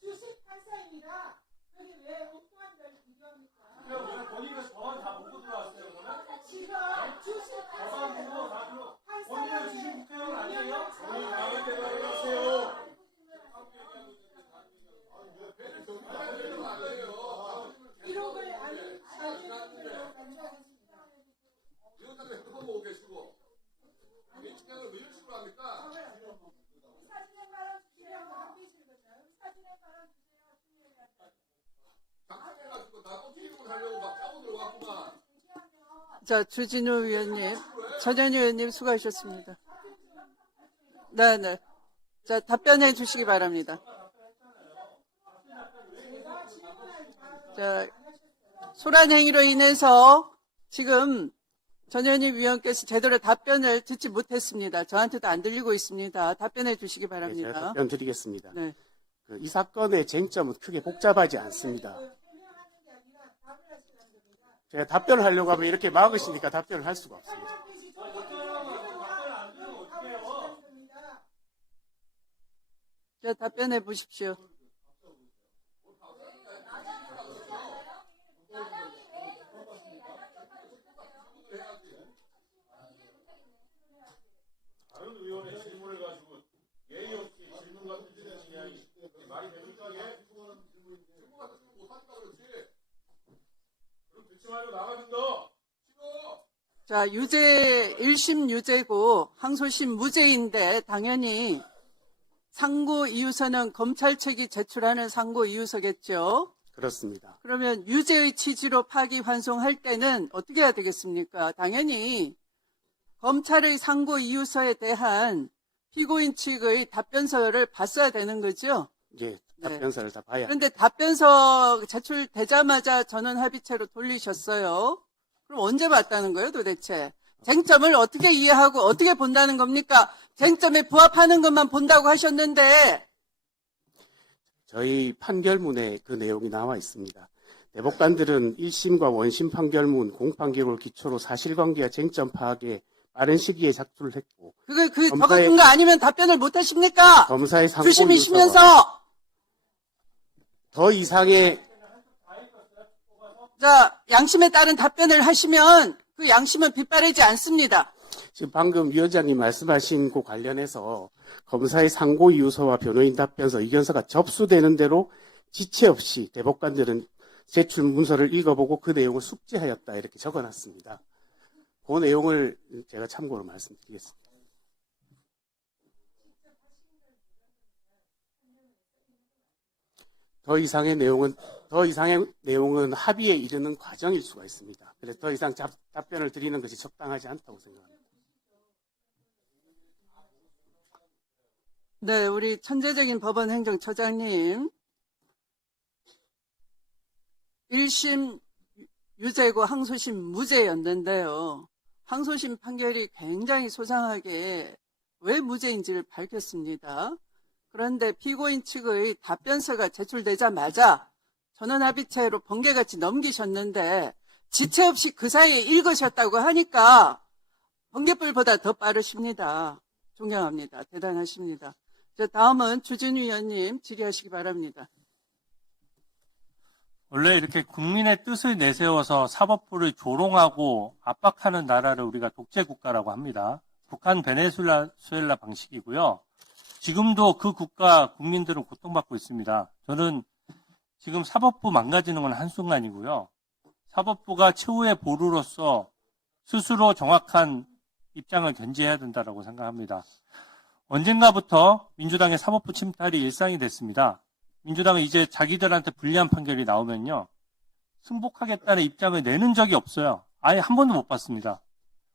주식 판사입니다. 그게 왜 엉뚱한 걸 비교합니까? 지금 주식 판사가 기록을 안 읽으시는 걸로 간주하겠습니다. 사진에 말한 주세요. 한 페이지를 보세요. 사진에 말한 자, 주진우 위원님, 전현희 의원님 수고하셨습니다. 네. 자, 답변해 주시기 바랍니다. 자, 소란 행위로 인해서 지금 전현희 위원께서 제대로 답변을 듣지 못했습니다. 저한테도 안 들리고 있습니다. 답변해 주시기 제가 바랍니다. 답변 드리겠습니다. 네. 이 사건의 쟁점은 크게 복잡하지 않습니다. 제가 답변을 하려고 하면 이렇게 막으시니까 답변을 할 수가 없습니다. 자, 답변해 보십시오. 다른 의원의 질문을 가지고 예의 없이 질문 같은 질문을 그냥 말이 됩니까? 그럼 듣지 말고 나가든가. 자, 유죄, 1심 유죄고 항소심 무죄인데 당연히 상고 이유서는 검찰 측이 제출하는 상고 이유서겠죠. 그렇습니다. 그러면 유죄의 취지로 파기환송할 때는 어떻게 해야 되겠습니까? 당연히 검찰의 상고 이유서에 대한 피고인 측의 답변서를 봤어야 되는 거죠. 예, 네. 답변서를 다 봐야. 그런데 답변서 제출되자마자 전원 합의체로 돌리셨어요. 그럼 언제 봤다는 거예요, 도대체? 쟁점을 어떻게 이해하고 어떻게 본다는 겁니까? 쟁점에 부합하는 것만 본다고 하셨는데, 저희 판결문에 그 내용이 나와 있습니다. 대법관들은 1심과 원심 판결문 공판기록을 기초로 사실관계와 쟁점 파악에 빠른 시기에 작출을 했고 그 검사의- 적어준 거 아니면 답변을 못 하십니까? 검사의 상고 주심이시면서! 더 이상의 자, 양심에 따른 답변을 하시면 그 양심은 빗바라지 않습니다. 지금 방금 위원장님 말씀하신 그 관련해서 검사의 상고 이유서와 변호인 답변서, 의견서가 접수되는 대로 지체 없이 대법관들은 제출 문서를 읽어보고 그 내용을 숙지하였다 이렇게 적어놨습니다. 그 내용을 제가 참고로 말씀드리겠습니다. 더 이상의 내용은 합의에 이르는 과정일 수가 있습니다. 그래서 더 이상 답변을 드리는 것이 적당하지 않다고 생각합니다. 네, 우리 천재적인 법원 행정처장님. 1심 유죄고 항소심 무죄였는데요. 항소심 판결이 굉장히 소상하게 왜 무죄인지를 밝혔습니다. 그런데 피고인 측의 답변서가 제출되자마자 전원합의체로 번개같이 넘기셨는데 지체 없이 그 사이에 읽으셨다고 하니까 번개불보다 더 빠르십니다. 존경합니다. 대단하십니다. 자, 다음은 주진 위원님 질의하시기 바랍니다. 원래 이렇게 국민의 뜻을 내세워서 사법부를 조롱하고 압박하는 나라를 우리가 독재국가라고 합니다. 북한 베네수엘라 방식이고요. 지금도 그 국가 국민들은 고통받고 있습니다. 저는 지금 사법부 망가지는 건 한순간이고요. 사법부가 최후의 보루로서 스스로 정확한 입장을 견지해야 된다고 생각합니다. 언젠가부터 민주당의 사법부 침탈이 일상이 됐습니다. 민주당은 이제 자기들한테 불리한 판결이 나오면요, 승복하겠다는 입장을 내는 적이 없어요. 아예 한 번도 못 봤습니다.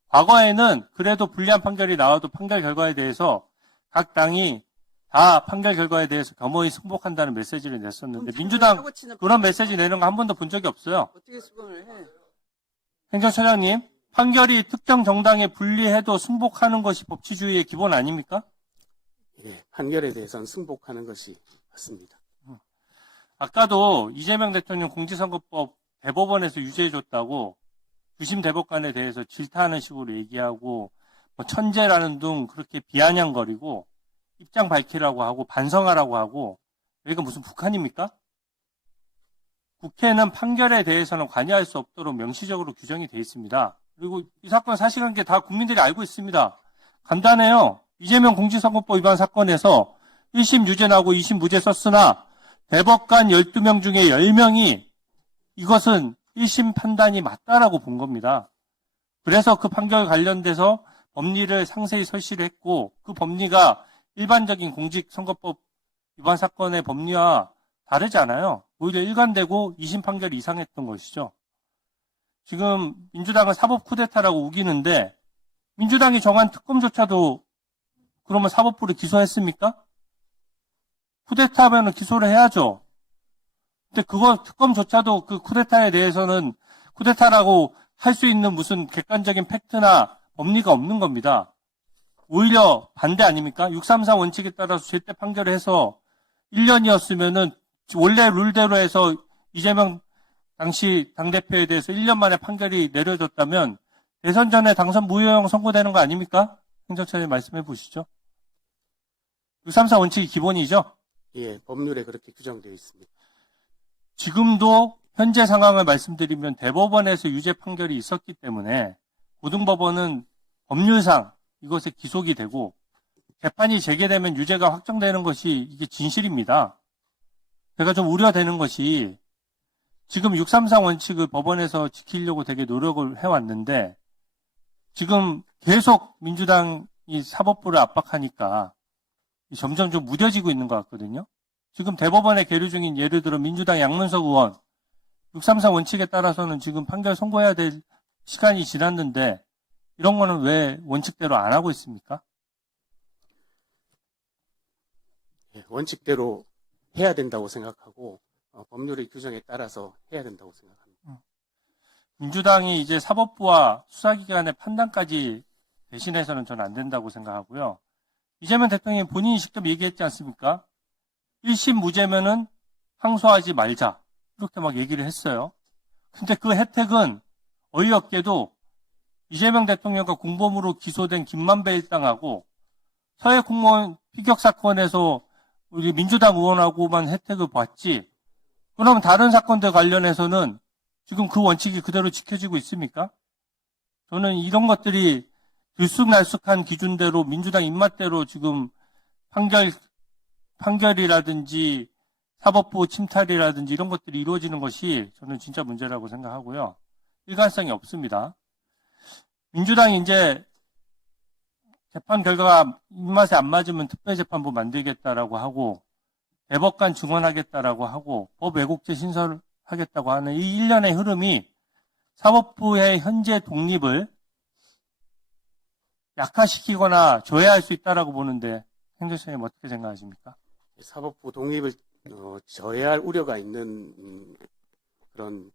과거에는 그래도 불리한 판결이 나와도 판결 결과에 대해서 각 당이 다 판결 결과에 대해서 겸허히 승복한다는 메시지를 냈었는데 민주당 그런 메시지 내는 거 한 번도 본 적이 없어요. 어떻게 수긍을 해? 행정처장님, 판결이 특정 정당에 불리해도 승복하는 것이 법치주의의 기본 아닙니까? 예, 판결에 대해서는 승복하는 것이 맞습니다. 아까도 이재명 대통령 공직선거법 대법원에서 유죄해줬다고 주심 대법관에 대해서 질타하는 식으로 얘기하고 뭐 천재라는 등 그렇게 비아냥거리고 입장 밝히라고 하고 반성하라고 하고, 여기가 무슨 북한입니까? 국회는 판결에 대해서는 관여할 수 없도록 명시적으로 규정이 되어 있습니다. 그리고 이 사건 사실관계 다 국민들이 알고 있습니다. 간단해요. 이재명 공직선거법 위반 사건에서 1심 유죄 나고 2심 무죄 썼으나 대법관 12명 중에 10명이 이것은 1심 판단이 맞다라고 본 겁니다. 그래서 그 판결 관련돼서 법리를 상세히 설치를 했고, 그 법리가 일반적인 공직선거법 위반 사건의 법리와 다르지 않아요. 오히려 일관되고 2심 판결이 이상했던 것이죠. 지금 민주당은 사법 쿠데타라고 우기는데 민주당이 정한 특검조차도 그러면 사법부를 기소했습니까? 쿠데타면 기소를 해야죠. 근데 그거 특검조차도 그 쿠데타에 대해서는 쿠데타라고 할 수 있는 무슨 객관적인 팩트나 법리가 없는 겁니다. 오히려 반대 아닙니까? 634 원칙에 따라서 제때 판결을 해서 1년이었으면은 원래 룰대로 해서 이재명 당시 당대표에 대해서 1년 만에 판결이 내려졌다면 대선 전에 당선 무효형 선고되는 거 아닙니까? 행정처장님 말씀해 보시죠. 634 원칙이 기본이죠? 예, 법률에 그렇게 규정되어 있습니다. 지금도 현재 상황을 말씀드리면 대법원에서 유죄 판결이 있었기 때문에 고등법원은 법률상 이것에 기속이 되고 재판이 재개되면 유죄가 확정되는 것이 이게 진실입니다. 제가 좀 우려되는 것이 지금 634 원칙을 법원에서 지키려고 되게 노력을 해왔는데 지금 계속 민주당이 사법부를 압박하니까 점점 좀 무뎌지고 있는 것 같거든요. 지금 대법원에 계류 중인 예를 들어 민주당 양문석 의원 634 원칙에 따라서는 지금 판결 선고해야 될 시간이 지났는데 이런 거는 왜 원칙대로 안 하고 있습니까? 예, 원칙대로 해야 된다고 생각하고 법률의 규정에 따라서 해야 된다고 생각합니다. 민주당이 이제 사법부와 수사기관의 판단까지 대신해서는 저는 안 된다고 생각하고요. 이재명 대통령이 본인이 직접 얘기했지 않습니까? 1심 무죄면은 항소하지 말자. 이렇게 막 얘기를 했어요. 근데 그 혜택은 어이없게도 이재명 대통령과 공범으로 기소된 김만배 일당하고 서해 공무원 피격 사건에서 우리 민주당 의원하고만 혜택을 봤지. 그러면 다른 사건들 관련해서는 지금 그 원칙이 그대로 지켜지고 있습니까? 저는 이런 것들이 들쑥날쑥한 기준대로 민주당 입맛대로 지금 판결이라든지 사법부 침탈이라든지 이런 것들이 이루어지는 것이 저는 진짜 문제라고 생각하고요. 일관성이 없습니다. 민주당이 이제 재판 결과가 입맛에 안 맞으면 특별재판부 만들겠다라고 하고 대법관 증언하겠다라고 하고 법 왜곡죄 신설하겠다고 하는 이 일련의 흐름이 사법부의 현재 독립을 약화시키거나 조회할 수 있다라고 보는데 행정처장님 어떻게 생각하십니까? 사법부 독립을 저해할 우려가 있는 그런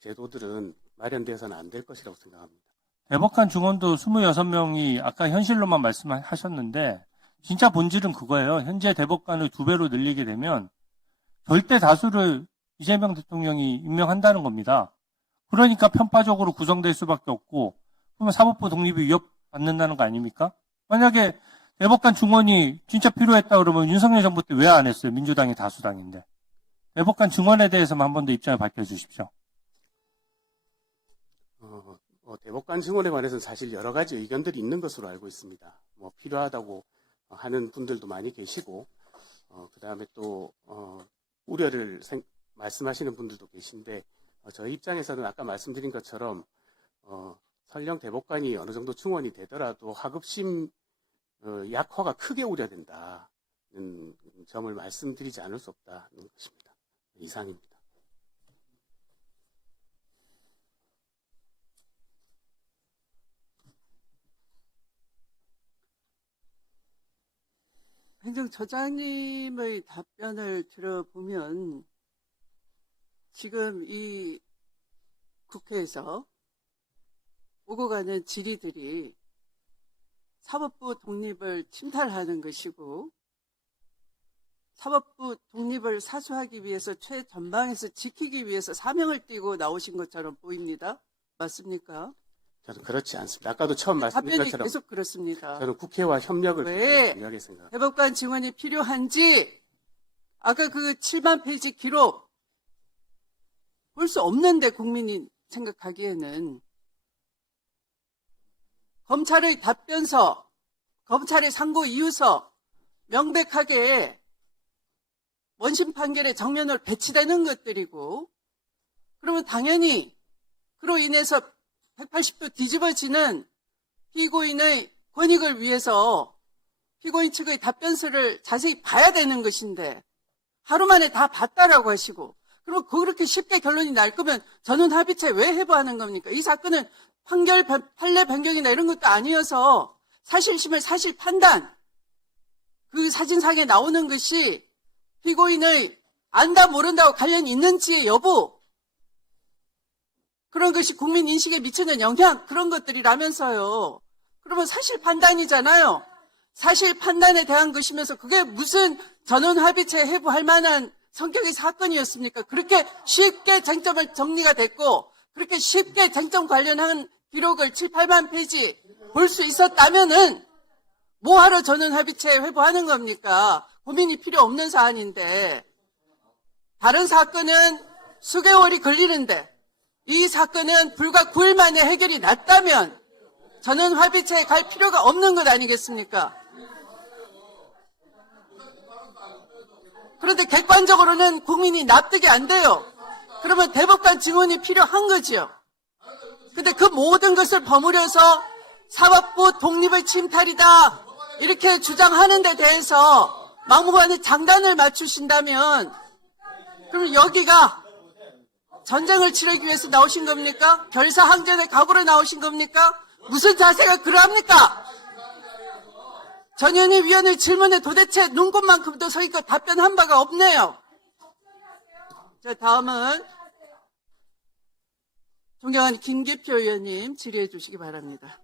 제도들은 마련돼서는 안 될 것이라고 생각합니다. 대법관 증언도 26명이 아까 현실로만 말씀하셨는데 진짜 본질은 그거예요. 현재 대법관을 2배로 늘리게 되면 절대 다수를 이재명 대통령이 임명한다는 겁니다. 그러니까 편파적으로 구성될 수밖에 없고 그러면 사법부 독립이 위협받는다는 거 아닙니까? 만약에 대법관 증언이 진짜 필요했다 그러면 윤석열 정부 때 왜 안 했어요? 민주당이 다수당인데. 대법관 증언에 대해서만 한 번 더 입장을 밝혀주십시오. 대법관 증언에 관해서는 사실 여러 가지 의견들이 있는 것으로 알고 있습니다. 필요하다고 하는 분들도 많이 계시고, 그 다음에 또, 우려를 말씀하시는 분들도 계신데, 저희 입장에서는 아까 말씀드린 것처럼, 설령 대법관이 어느 정도 충원이 되더라도 하급심 약화가 크게 우려된다는 점을 말씀드리지 않을 수 없다는 것입니다. 이상입니다. 행정처장님의 답변을 들어보면 지금 이 국회에서 오고 가는 질의들이 사법부 독립을 침탈하는 것이고 사법부 독립을 사수하기 위해서 최전방에서 지키기 위해서 사명을 띠고 나오신 것처럼 보입니다. 맞습니까? 저는 그렇지 않습니다. 아까도 처음 말씀드린 답변이 것처럼 계속 그렇습니다. 저는 국회와 협력을 왜 굉장히 중요하게 생각합니다. 대법관 증언이 필요한지 아까 그 7만 페이지 기록 볼 수 없는데 국민이 생각하기에는 검찰의 답변서, 검찰의 상고 이유서 명백하게 원심 판결의 정면으로 배치되는 것들이고 그러면 당연히 그로 인해서 180도 뒤집어지는 피고인의 권익을 위해서 피고인 측의 답변서를 자세히 봐야 되는 것인데 하루 만에 다 봤다라고 하시고 그럼 그렇게 쉽게 결론이 날 거면 전원합의체 왜 해부하는 겁니까? 이 사건은 판례 변경이나 이런 것도 아니어서 사실심을 사실 판단 그 사진상에 나오는 것이 피고인의 안다 모른다고 관련이 있는지의 여부 그런 것이 국민 인식에 미치는 영향 그런 것들이라면서요. 그러면 사실 판단이잖아요. 사실 판단에 대한 것이면서 그게 무슨 전원합의체 해부할 만한 성격의 사건이었습니까? 그렇게 쉽게 쟁점을 정리가 됐고 그렇게 쉽게 쟁점 관련한 기록을 7, 8만 페이지 볼 수 있었다면은 뭐하러 전원합의체 회부하는 겁니까? 고민이 필요 없는 사안인데 다른 사건은 수개월이 걸리는데 이 사건은 불과 9일 만에 해결이 났다면 전원합의체에 갈 필요가 없는 것 아니겠습니까? 그런데 객관적으로는 국민이 납득이 안 돼요. 그러면 대법관 증언이 필요한 거지요. 근데 그 모든 것을 버무려서 사법부 독립의 침탈이다 이렇게 주장하는 데 대해서 막무가내 장단을 맞추신다면 그럼 여기가 전쟁을 치르기 위해서 나오신 겁니까? 결사항전의 각오로 나오신 겁니까? 무슨 자세가 그러합니까? 전현희 위원의 질문에 도대체 눈곱만큼도 서기껏 답변한 바가 없네요. 자, 다음은 존경하는 김기표 의원님 질의해 주시기 바랍니다.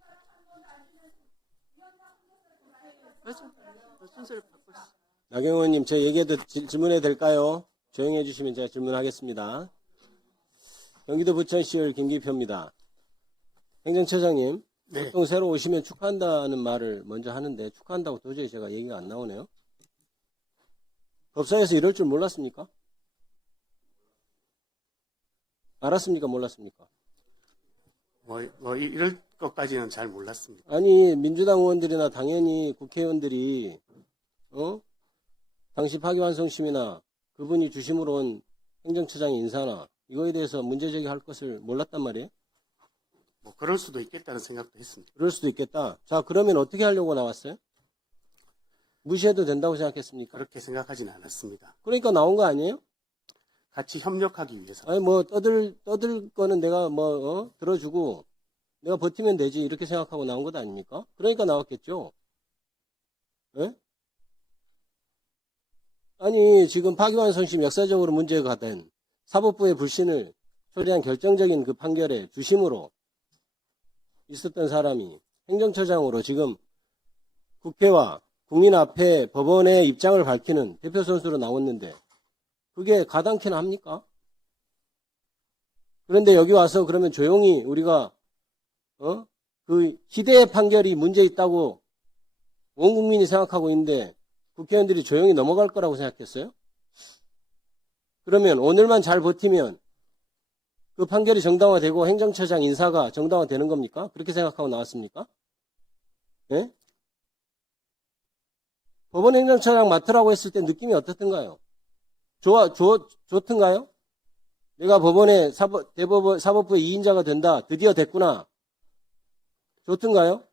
순서를 바꿨어. 나경원 의원님, 저 얘기해도 질문해도 될까요? 조용히 해주시면 제가 질문하겠습니다. 경기도 부천시의회 김기표입니다. 행정처장님, 네. 보통 새로 오시면 축하한다는 말을 먼저 하는데 축하한다고 도저히 제가 얘기가 안 나오네요. 법사위에서 이럴 줄 몰랐습니까? 알았습니까? 몰랐습니까? 이럴 것까지는 잘 몰랐습니다. 아니, 민주당 의원들이나 당연히 국회의원들이 당시 파기환송심이나 그분이 주심으로 온 행정처장의 인사나 이거에 대해서 문제제기할 것을 몰랐단 말이에요? 그럴 수도 있겠다는 생각도 했습니다. 그럴 수도 있겠다. 자, 그러면 어떻게 하려고 나왔어요? 무시해도 된다고 생각했습니까? 그렇게 생각하지는 않았습니다. 그러니까 나온 거 아니에요? 같이 협력하기 위해서. 아니, 떠들 거는 내가 들어주고 내가 버티면 되지. 이렇게 생각하고 나온 것 아닙니까? 그러니까 나왔겠죠? 예? 아니, 지금 파기환송심 역사적으로 문제가 된 사법부의 불신을 초래한 결정적인 그 판결에 주심으로 있었던 사람이 행정처장으로 지금 국회와 국민 앞에 법원의 입장을 밝히는 대표 선수로 나왔는데 그게 가당키나 합니까? 그런데 여기 와서 그러면 조용히 우리가 그 희대의 판결이 문제 있다고 온 국민이 생각하고 있는데 국회의원들이 조용히 넘어갈 거라고 생각했어요? 그러면 오늘만 잘 버티면 그 판결이 정당화되고 행정처장 인사가 정당화되는 겁니까? 그렇게 생각하고 나왔습니까? 예? 법원 행정처장 맡으라고 했을 때 느낌이 어떻던가요? 좋던가요? 내가 법원의 사법부의 2인자가 된다. 드디어 됐구나. 좋던가요?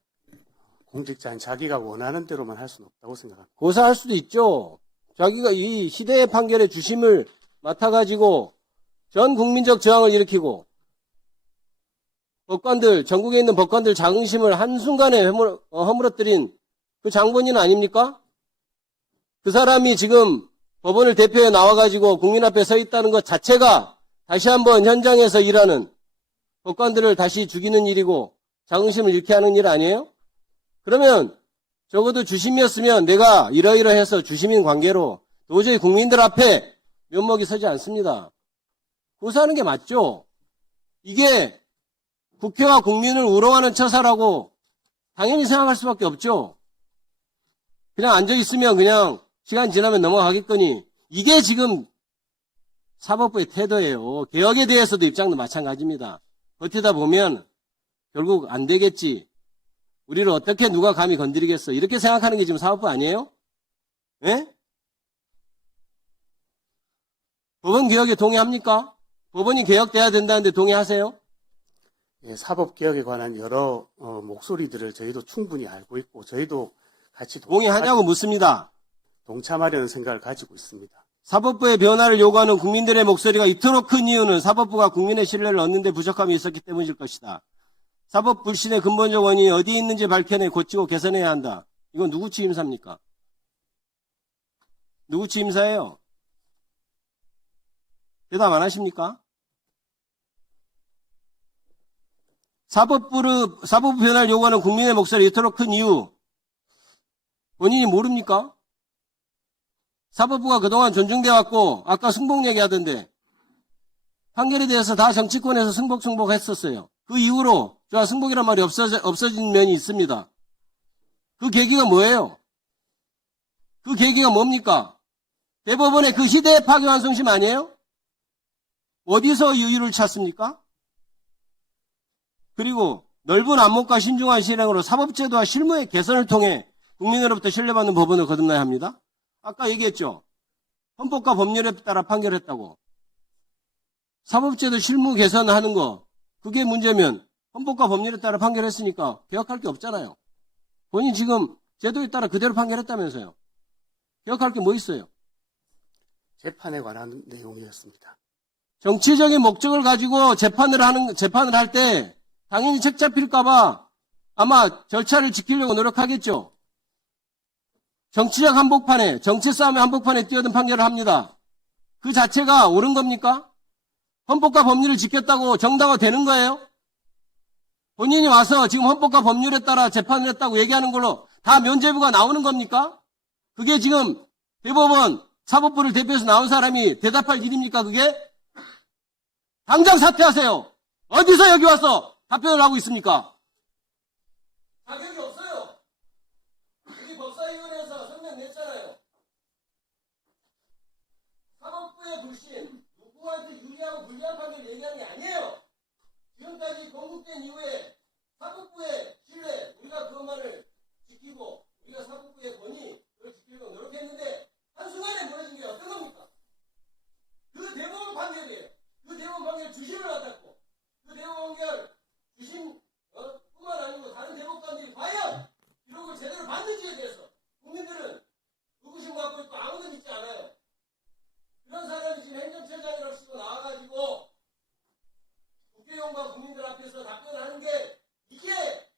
공직자는 자기가 원하는 대로만 할 수는 없다고 생각합니다. 고사할 수도 있죠. 자기가 이 시대의 판결의 주심을 맡아가지고 전 국민적 저항을 일으키고 법관들, 전국에 있는 법관들 자긍심을 한순간에 허물어뜨린 그 장본인 아닙니까? 그 사람이 지금 법원을 대표해 나와가지고 국민 앞에 서 있다는 것 자체가 다시 한번 현장에서 일하는 법관들을 다시 죽이는 일이고 자긍심을 잃게 하는 일 아니에요? 그러면 적어도 주심이었으면 내가 이러이러해서 주심인 관계로 도저히 국민들 앞에 면목이 서지 않습니다. 고사하는 게 맞죠? 이게 국회와 국민을 우롱하는 처사라고 당연히 생각할 수밖에 없죠. 그냥 앉아있으면 그냥 시간 지나면 넘어가겠거니 이게 지금 사법부의 태도예요. 개혁에 대해서도 입장도 마찬가지입니다. 버티다 보면 결국 안 되겠지. 우리를 어떻게 누가 감히 건드리겠어. 이렇게 생각하는 게 지금 사법부 아니에요? 예? 법원 개혁에 동의합니까? 법원이 개혁돼야 된다는데 동의하세요? 예, 사법개혁에 관한 여러 목소리들을 저희도 충분히 알고 있고 저희도 같이 동의하냐고 묻습니다. 동참하려는 생각을 가지고 있습니다. 사법부의 변화를 요구하는 국민들의 목소리가 이토록 큰 이유는 사법부가 국민의 신뢰를 얻는 데 부족함이 있었기 때문일 것이다. 사법 불신의 근본적 원인이 어디에 있는지 밝혀내 고치고 개선해야 한다. 이건 누구 취임사입니까? 누구 취임사예요? 대답 안 하십니까? 사법부 변화를 요구하는 국민의 목소리 이토록 큰 이유 본인이 모릅니까? 사법부가 그동안 존중돼 왔고 아까 승복 얘기하던데 판결에 대해서 다 정치권에서 승복했었어요. 그 이후로 승복이란 말이 없어진 면이 있습니다. 그 계기가 뭐예요? 그 계기가 뭡니까? 대법원의 그 시대의 파기환송심 아니에요? 어디서 유의를 찾습니까? 그리고 넓은 안목과 신중한 실행으로 사법제도와 실무의 개선을 통해 국민으로부터 신뢰받는 법원을 거듭나야 합니다. 아까 얘기했죠. 헌법과 법률에 따라 판결했다고. 사법제도 실무 개선하는 거 그게 문제면 헌법과 법률에 따라 판결했으니까 개혁할 게 없잖아요. 본인 지금 제도에 따라 그대로 판결했다면서요. 개혁할 게 뭐 있어요? 재판에 관한 내용이었습니다. 정치적인 목적을 가지고 재판을 할 때 당연히 책 잡힐까봐 아마 절차를 지키려고 노력하겠죠. 정치적 한복판에, 정치 싸움의 한복판에 뛰어든 판결을 합니다. 그 자체가 옳은 겁니까? 헌법과 법률을 지켰다고 정당화 되는 거예요? 본인이 와서 지금 헌법과 법률에 따라 재판을 했다고 얘기하는 걸로 다 면죄부가 나오는 겁니까? 그게 지금 대법원 사법부를 대표해서 나온 사람이 대답할 일입니까, 그게? 당장 사퇴하세요. 어디서 여기 와서 답변을 하고 있습니까? 자격이 없어요. 여기 법사위원회에서 성명 냈잖아요. 사법부의 불신, 누구한테 유리하고 불리한 판결 얘기하는 게 아니에요. 지금까지 건국된 이후에 사법부의 신뢰, 우리가 그것만을 지키고 우리가 사법부의 권위를 지키려고 노력했는데 한순간에 무너진 게 어떤 겁니까? 그 대법원 판결이에요. 그 대법원 판결 주심을 맡았고 그 대법원 판결 주심 뿐만 아니고 다른 대법관들이 과연 기록을 제대로 받는지에 대해서 국민들은 의구심 갖고 있고 아무도 믿지 않아요. 그런 사람이 지금 행정처장이라고 쓰고 나와가지고 국회의원과 국민들 앞에서 답변을 하는 게 이게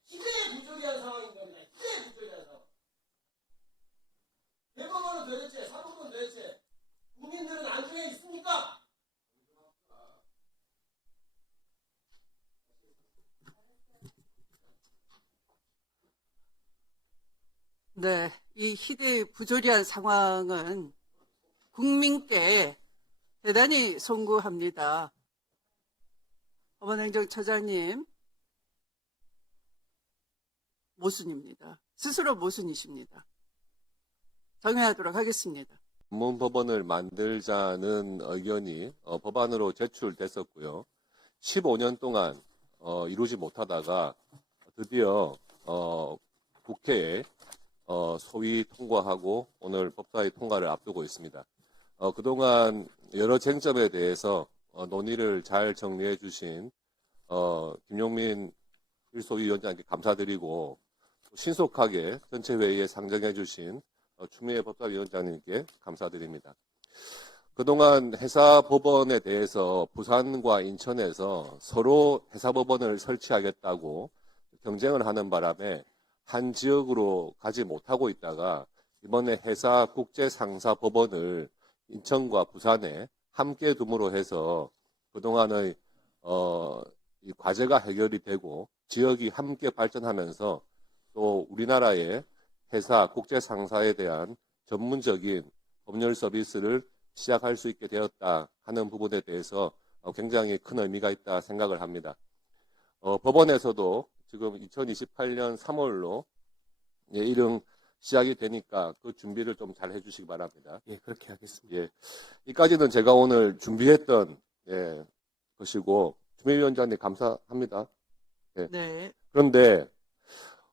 희대의 부조리한 상황인 겁니다. 희대의 부조리한 상황. 대법원은 도대체, 사법부는 도대체 국민들은 안중에 있습니까? 네, 이 희대의 부조리한 상황은 국민께 대단히 송구합니다. 법원행정처장님, 모순입니다. 스스로 모순이십니다. 정리하도록 하겠습니다. 전문법원을 만들자는 의견이 법안으로 제출됐었고요. 15년 동안 이루지 못하다가 드디어 국회에 소위 통과하고 오늘 법사위 통과를 앞두고 있습니다. 그동안 여러 쟁점에 대해서 논의를 잘 정리해 주신 김용민 일소위원장께 감사드리고 신속하게 전체 회의에 상정해 주신 추미애 법사위원장님께 감사드립니다. 그동안 해사법원에 대해서 부산과 인천에서 서로 해사법원을 설치하겠다고 경쟁을 하는 바람에 한 지역으로 가지 못하고 있다가 이번에 해사국제상사법원을 인천과 부산에 함께 둠으로 해서 그동안의 이 과제가 해결이 되고 지역이 함께 발전하면서 또 우리나라의 해사 국제상사에 대한 전문적인 법률 서비스를 시작할 수 있게 되었다 하는 부분에 대해서 굉장히 큰 의미가 있다 생각을 합니다. 법원에서도 지금 2028년 3월로 일응 시작이 되니까 그 준비를 좀 잘 해주시기 바랍니다. 예, 그렇게 하겠습니다. 예, 이까지는 제가 오늘 준비했던 것이고 주미 위원장님 감사합니다. 네. 그런데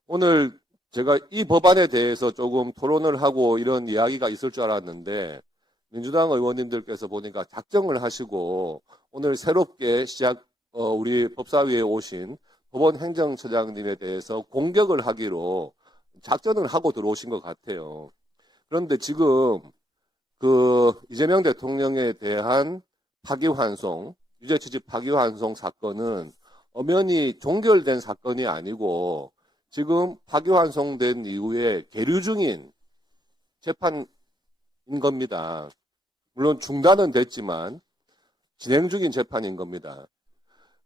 오늘 제가 이 법안에 대해서 조금 토론을 하고 이런 이야기가 있을 줄 알았는데 민주당 의원님들께서 보니까 작정을 하시고 오늘 새롭게 우리 법사위에 오신 법원 행정처장님에 대해서 공격을 하기로 작전을 하고 들어오신 것 같아요. 그런데 지금 이재명 대통령에 대한 파기환송, 유죄취집 파기환송 사건은 엄연히 종결된 사건이 아니고 지금 파기환송된 이후에 계류 중인 재판인 겁니다. 물론 중단은 됐지만 진행 중인 재판인 겁니다.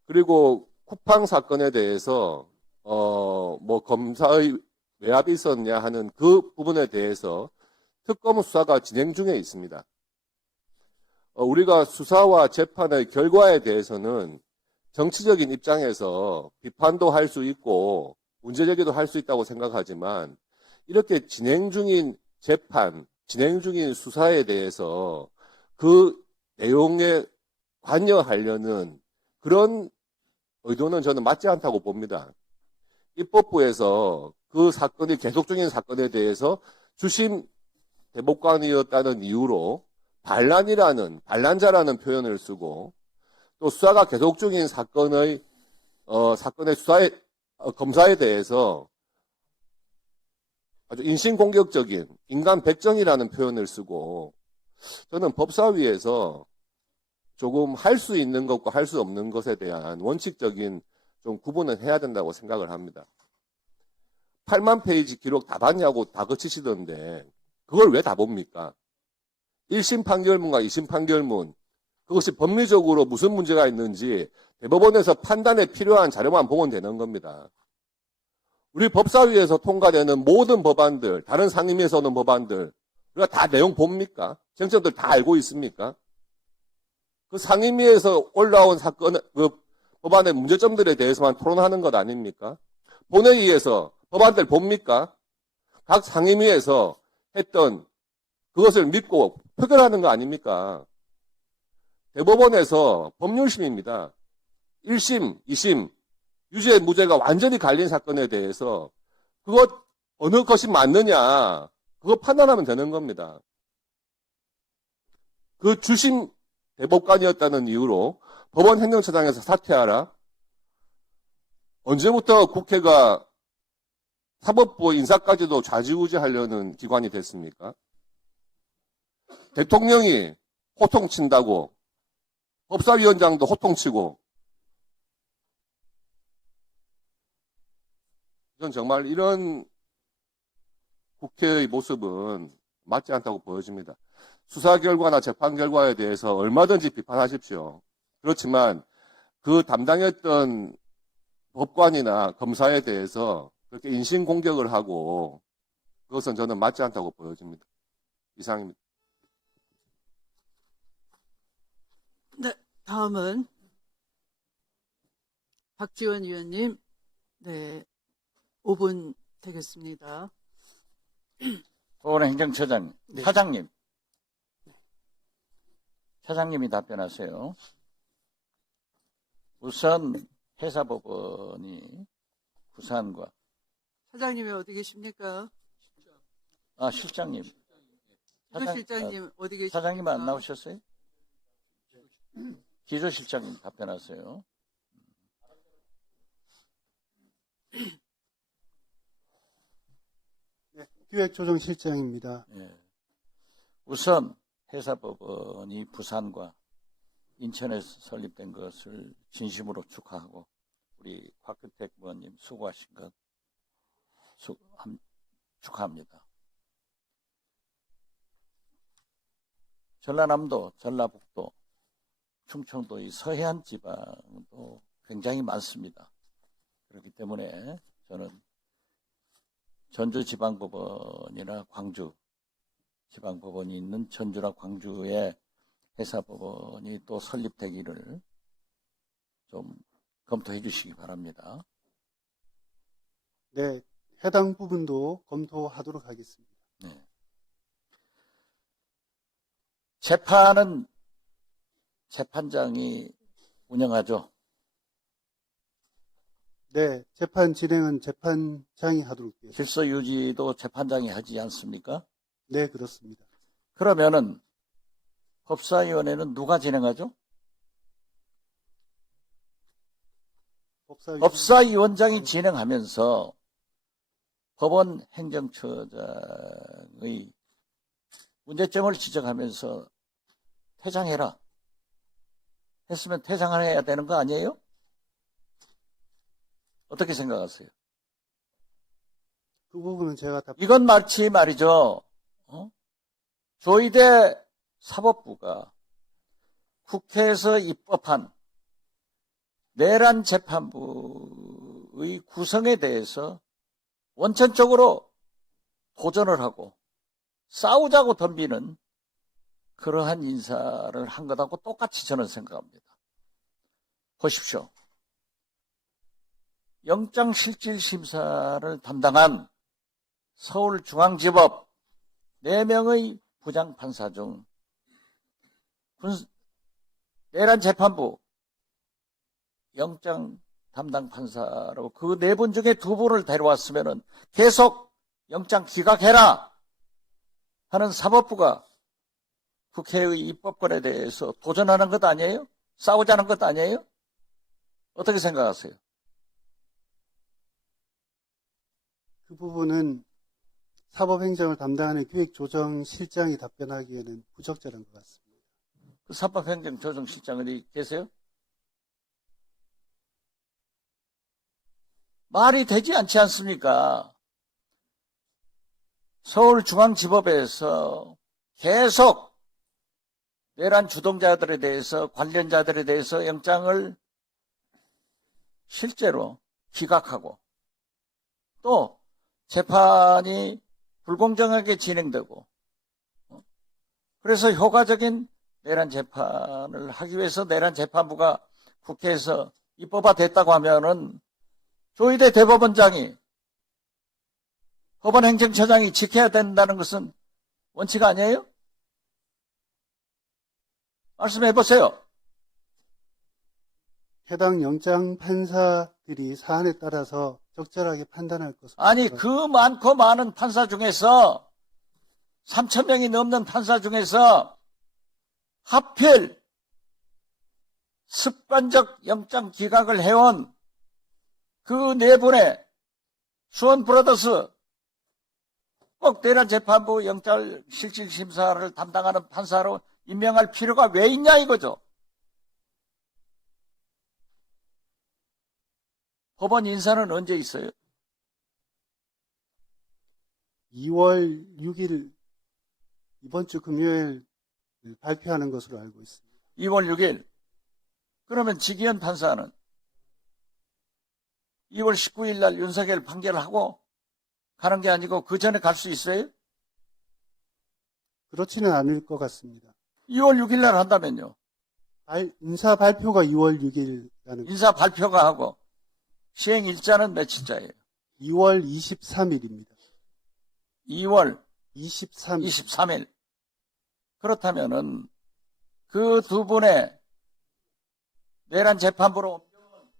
그리고 쿠팡 사건에 대해서 검사의 외압이 있었냐 하는 그 부분에 대해서 특검 수사가 진행 중에 있습니다. 우리가 수사와 재판의 결과에 대해서는 정치적인 입장에서 비판도 할 수 있고 문제제기도 할 수 있다고 생각하지만 이렇게 진행 중인 재판, 진행 중인 수사에 대해서 그 내용에 관여하려는 그런 의도는 저는 맞지 않다고 봅니다. 입법부에서 그 사건이 계속 중인 사건에 대해서 주심 대법관이었다는 이유로 반란자라는 표현을 쓰고 또 수사가 계속 중인 사건의 검사에 대해서 아주 인신공격적인 인간 백정이라는 표현을 쓰고 저는 법사위에서 조금 할 수 있는 것과 할 수 없는 것에 대한 원칙적인 좀 구분을 해야 된다고 생각을 합니다. 8만 페이지 기록 다 봤냐고 다 거치시던데 그걸 왜 다 봅니까? 1심 판결문과 2심 판결문, 그것이 법리적으로 무슨 문제가 있는지 대법원에서 판단에 필요한 자료만 보면 되는 겁니다. 우리 법사위에서 통과되는 모든 법안들, 다른 상임위에서 오는 법안들, 우리가 다 내용 봅니까? 쟁점들 다 알고 있습니까? 그 상임위에서 올라온 사건, 그 법안의 문제점들에 대해서만 토론하는 것 아닙니까? 본회의에서 법안들 봅니까? 각 상임위에서 했던 그것을 믿고 표결하는 거 아닙니까? 대법원에서 법률심입니다. 1심, 2심, 유죄, 무죄가 완전히 갈린 사건에 대해서 그것 어느 것이 맞느냐, 그거 판단하면 되는 겁니다. 그 주심 대법관이었다는 이유로 법원 행정처장에서 사퇴하라? 언제부터 국회가 사법부 인사까지도 좌지우지하려는 기관이 됐습니까? 대통령이 호통친다고 법사위원장도 호통치고, 전 정말 이런 국회의 모습은 맞지 않다고 보여집니다. 수사 결과나 재판 결과에 대해서 얼마든지 비판하십시오. 그렇지만 그 담당했던 법관이나 검사에 대해서 그렇게 인신공격을 하고, 그것은 저는 맞지 않다고 보여집니다. 이상입니다. 네, 다음은 박지원 의원님. 네, 5분 되겠습니다. 법원 행정처장, 차장님. 차장님이 답변하세요. 우선 해사법원이 부산과 사장님이 어디 계십니까? 실장님. 기조실장님 어디 계십니까? 사장님 안 나오셨어요? 기조실장님 답변하세요. 네, 기획조정실장입니다. 예. 우선 해사법원이 부산과 인천에서 설립된 것을 진심으로 축하하고, 우리 곽규택 의원님 수고하신 것 축하합니다. 전라남도, 전라북도, 충청도 이 서해안 지방도 굉장히 많습니다. 그렇기 때문에 저는 전주지방법원이나 광주지방법원이 있는 전주나 광주에 해사법원이 또 설립되기를 좀 검토해 주시기 바랍니다. 네, 해당 부분도 검토하도록 하겠습니다. 네. 재판은 재판장이 운영하죠. 네, 재판 진행은 재판장이 하도록 되겠습니다. 질서 유지도 재판장이 하지 않습니까? 네, 그렇습니다. 그러면은 법사위원회는 누가 진행하죠? 법사위원장이 진행하면서 법원 행정처장의 문제점을 지적하면서 퇴장해라 했으면 퇴장해야 되는 거 아니에요? 어떻게 생각하세요? 그 부분은 제가 이건 마치 말이죠. 조의대 사법부가 국회에서 입법한 내란 재판부의 구성에 대해서 원천적으로 도전을 하고 싸우자고 덤비는 그러한 인사를 한 것하고 똑같이 저는 생각합니다. 보십시오. 영장실질심사를 담당한 서울중앙지법 4명의 부장판사 중 내란 재판부 영장 담당 판사로 그 4분 중에 2분을 데려왔으면 계속 영장 기각해라 하는 사법부가 국회의 입법권에 대해서 도전하는 것 아니에요? 싸우자는 것 아니에요? 어떻게 생각하세요? 그 부분은 사법행정을 담당하는 기획조정실장이 답변하기에는 부적절한 것 같습니다. 그 사법행정조정실장이 계세요? 말이 되지 않지 않습니까? 서울중앙지법에서 계속 내란 주동자들에 대해서, 관련자들에 대해서 영장을 실제로 기각하고 또 재판이 불공정하게 진행되고, 그래서 효과적인 내란 재판을 하기 위해서 내란 재판부가 국회에서 입법화됐다고 하면은 조희대 대법원장이, 법원행정처장이 지켜야 된다는 것은 원칙 아니에요? 말씀해 보세요. 해당 영장 판사들이 사안에 따라서 적절하게 판단할 것으로. 아니, 그 많고 많은 판사 중에서 3,000명이 넘는 판사 중에서 하필 습관적 영장 기각을 해온 그 네 분의 수원 브라더스 꼭 내란 재판부 영장 실질 심사를 담당하는 판사로 임명할 필요가 왜 있냐 이거죠. 법원 인사는 언제 있어요? 2월 6일 이번 주 금요일 발표하는 것으로 알고 있습니다. 2월 6일. 그러면 지기현 판사는 2월 19일 날 윤석열 판결을 하고 가는 게 아니고 그 전에 갈 수 있어요? 그렇지는 않을 것 같습니다. 2월 6일 날 한다면요. 인사 발표가 2월 6일이라는 인사 발표가 하고 시행 일자는 며칠자예요? 2월 23일입니다. 2월 23일. 23일. 그렇다면은 그 두 분의 내란 재판부로 옮겨온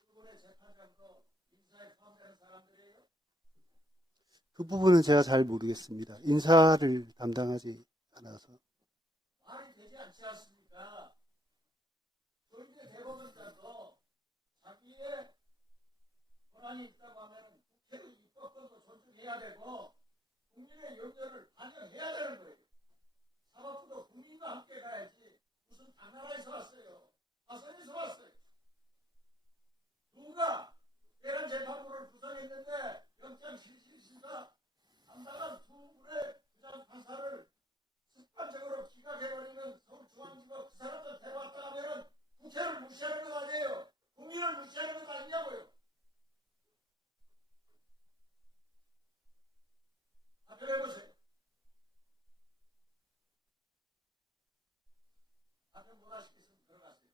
두 분의 재판장도 인사에 포함되는 사람들이에요? 그 부분은 제가 잘 모르겠습니다. 인사를 담당하지 않아서. 말이 되지 않지 않습니까? 조희대 대법원장도 자기의 권한이 있다고 하면 국회의 입법권도 존중해야 되고 국민의 의견을 반영해야 되는 거예요. 사법부도 국민과 함께 가야지 무슨 당나라에서 왔어요. 화성에서 왔어요. 누가 내란 재판부를 구성했는데 영장 실질심사 담당한 두 분의 부장 판사를 습관적으로 기각해버리면 서울중앙지법 그 사람들 데려왔다 하면은 국회를 무시하는 것 아니에요. 국민을 무시하는 것 아니냐고요. 답변해보세요. 답변 못하시겠으면 들어가세요.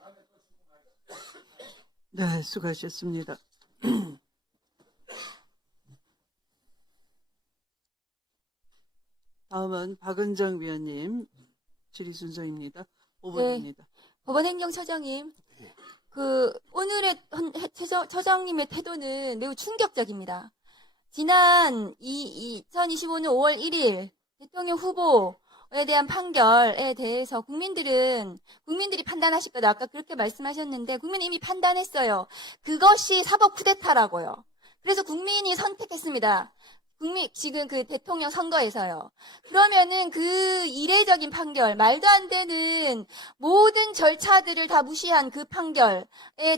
다음에 또 질문하겠습니다. 네, 수고하셨습니다. 다음은 박은정 위원님 질의 순서입니다. 5분입니다. 법원행정처장님, 오늘의 처장님의 태도는 매우 충격적입니다. 지난 2025년 5월 1일 대통령 후보에 대한 판결에 대해서 국민들이 판단하실 거다. 아까 그렇게 말씀하셨는데, 국민이 이미 판단했어요. 그것이 사법 쿠데타라고요. 그래서 국민이 선택했습니다. 지금 그 대통령 선거에서요. 그러면은 그 이례적인 판결, 말도 안 되는 모든 절차들을 다 무시한 그 판결에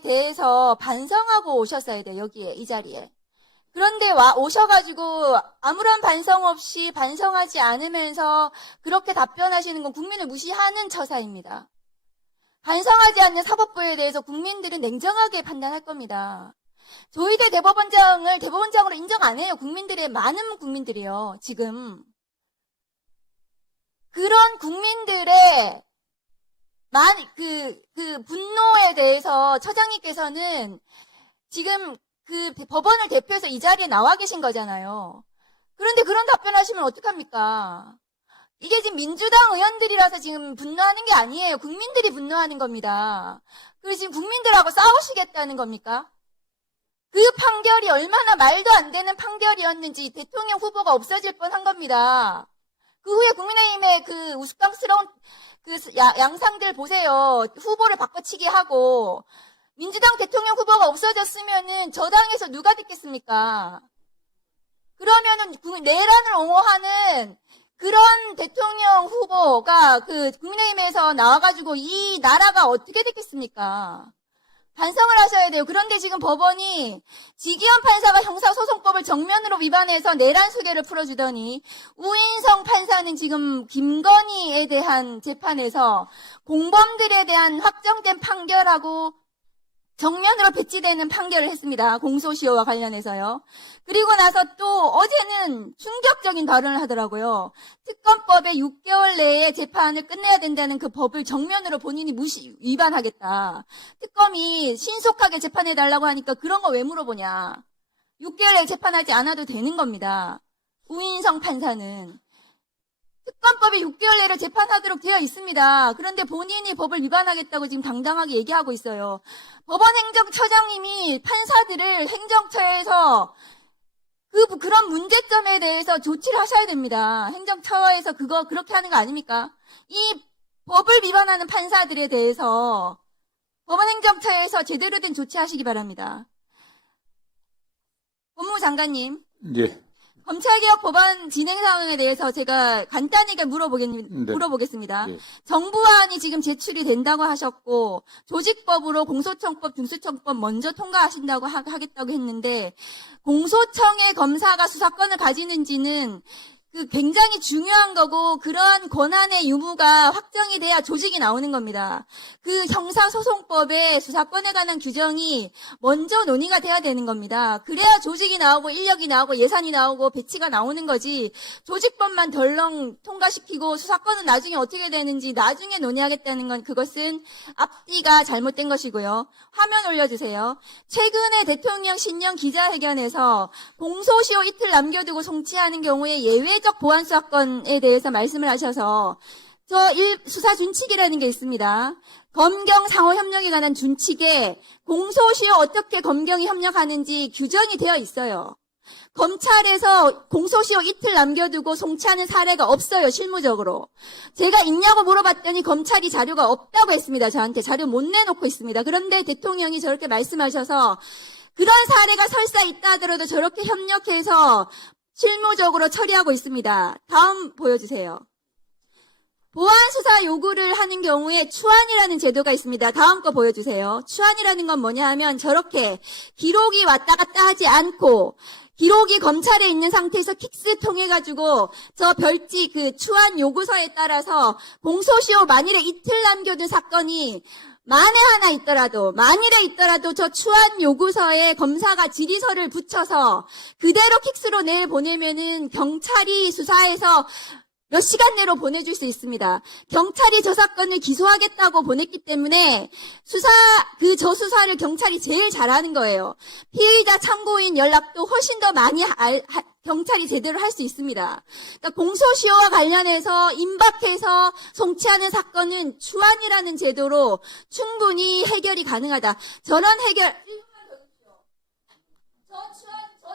대해서 반성하고 오셨어야 돼요, 여기에, 이 자리에. 그런데 오셔가지고 아무런 반성 없이 반성하지 않으면서 그렇게 답변하시는 건 국민을 무시하는 처사입니다. 반성하지 않는 사법부에 대해서 국민들은 냉정하게 판단할 겁니다. 조희대 대법원장을 대법원장으로 인정 안 해요. 많은 국민들이요, 지금. 그런 국민들의 분노에 대해서 처장님께서는 지금 그 법원을 대표해서 이 자리에 나와 계신 거잖아요. 그런데 그런 답변하시면 어떡합니까? 이게 지금 민주당 의원들이라서 지금 분노하는 게 아니에요. 국민들이 분노하는 겁니다. 그래서 지금 국민들하고 싸우시겠다는 겁니까? 그 판결이 얼마나 말도 안 되는 판결이었는지 대통령 후보가 없어질 뻔한 겁니다. 그 후에 국민의힘의 그 우스꽝스러운 그 양상들 보세요. 후보를 바꿔치기 하고 민주당 대통령 후보가 없어졌으면은 저 당에서 누가 됐겠습니까? 그러면은 내란을 옹호하는 그런 대통령 후보가 그 국민의힘에서 나와가지고 이 나라가 어떻게 됐겠습니까? 반성을 하셔야 돼요. 그런데 지금 법원이 지기현 판사가 형사소송법을 정면으로 위반해서 내란 수개를 풀어주더니 우인성 판사는 지금 김건희에 대한 재판에서 공범들에 대한 확정된 판결하고 정면으로 배치되는 판결을 했습니다. 공소시효와 관련해서요. 그리고 나서 또 어제는 충격적인 발언을 하더라고요. 특검법에 6개월 내에 재판을 끝내야 된다는 그 법을 정면으로 본인이 위반하겠다. 특검이 신속하게 재판해달라고 하니까 그런 거 왜 물어보냐. 6개월 내에 재판하지 않아도 되는 겁니다. 우인성 판사는. 특검법이 6개월 내로 재판하도록 되어 있습니다. 그런데 본인이 법을 위반하겠다고 지금 당당하게 얘기하고 있어요. 법원 행정처장님이 판사들을 행정처에서 그런 문제점에 대해서 조치를 하셔야 됩니다. 행정처에서 그렇게 하는 거 아닙니까? 이 법을 위반하는 판사들에 대해서 법원 행정처에서 제대로 된 조치하시기 바랍니다. 법무부 장관님. 예. 검찰개혁 법안 진행 상황에 대해서 제가 간단하게 물어보겠습니다. 예. 정부안이 지금 제출이 된다고 하셨고 조직법으로 공소청법, 중수청법 먼저 통과하신다고 하겠다고 했는데 공소청의 검사가 수사권을 가지는지는 굉장히 중요한 거고 그러한 권한의 유무가 확정이 돼야 조직이 나오는 겁니다. 그 형사소송법의 수사권에 관한 규정이 먼저 논의가 돼야 되는 겁니다. 그래야 조직이 나오고 인력이 나오고 예산이 나오고 배치가 나오는 거지 조직법만 덜렁 통과시키고 수사권은 나중에 어떻게 되는지 나중에 논의하겠다는 건 그것은 앞뒤가 잘못된 것이고요. 화면 올려주세요. 최근에 대통령 신년 기자회견에서 공소시효 이틀 남겨두고 송치하는 경우에 예외적 보안 수사권에 대해서 말씀을 하셔서 수사 준칙이라는 게 있습니다. 검경 상호 협력에 관한 준칙에 공소시효 어떻게 검경이 협력하는지 규정이 되어 있어요. 검찰에서 공소시효 이틀 남겨두고 송치하는 사례가 없어요. 실무적으로. 제가 있냐고 물어봤더니 검찰이 자료가 없다고 했습니다. 저한테 자료 못 내놓고 있습니다. 그런데 대통령이 저렇게 말씀하셔서 그런 사례가 설사 있다 하더라도 저렇게 협력해서 실무적으로 처리하고 있습니다. 다음 보여주세요. 보안 수사 요구를 하는 경우에 추안이라는 제도가 있습니다. 다음 거 보여주세요. 추안이라는 건 뭐냐 하면 저렇게 기록이 왔다 갔다 하지 않고 기록이 검찰에 있는 상태에서 킥스 통해가지고 저 별지 추안 요구서에 따라서 공소시효 만일에 이틀 남겨둔 사건이 만에 있더라도 저 추안 요구서에 검사가 질의서를 붙여서 그대로 킥스로 내보내면은 경찰이 수사해서 몇 시간 내로 보내줄 수 있습니다. 경찰이 저 사건을 기소하겠다고 보냈기 때문에 저 수사를 경찰이 제일 잘하는 거예요. 피의자 참고인 연락도 훨씬 더 많이 경찰이 제대로 할 수 있습니다. 그러니까 공소시효와 관련해서 임박해서 송치하는 사건은 추안이라는 제도로 충분히 해결이 가능하다. 저런 해결, 저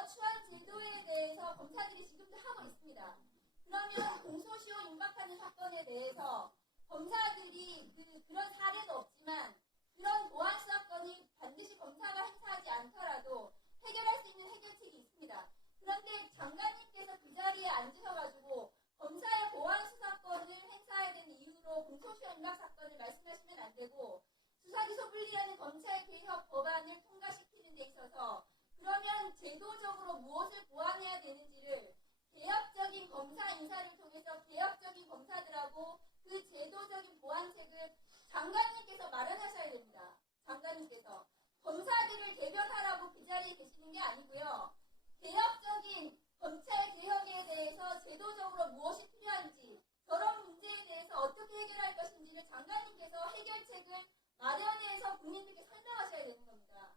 추안 제도에 대해서 검사들이 지금도 하고 있습니다. 그러면 공소시효 임박하는 사건에 대해서 검사들이 그런 사례도 없지만 그런 보안 수사권이 반드시 검사가 행사하지 않더라도 해결할 수 있는 해결책이 있습니다. 그런데 장관님께서 그 자리에 앉으셔가지고 검사의 보안 수사권을 행사해야 되는 이유로 공소시효 임박 사건을 말씀하시면 안 되고 수사기소 분리하는 검찰 개혁 법안을 통과시키는 데 있어서 그러면 제도적으로 무엇을 보완해야 되는지를 개혁적인 검사 인사를 통해서 개혁적인 검사들하고 그 제도적인 보완책을 장관님께서 마련하셔야 됩니다. 장관님께서 검사들을 대변하라고 그 자리에 계시는 게 아니고요. 개혁적인 검찰 개혁에 대해서 제도적으로 무엇이 필요한지 저런 문제에 대해서 어떻게 해결할 것인지를 장관님께서 해결책을 마련해서 국민들께 설명하셔야 되는 겁니다.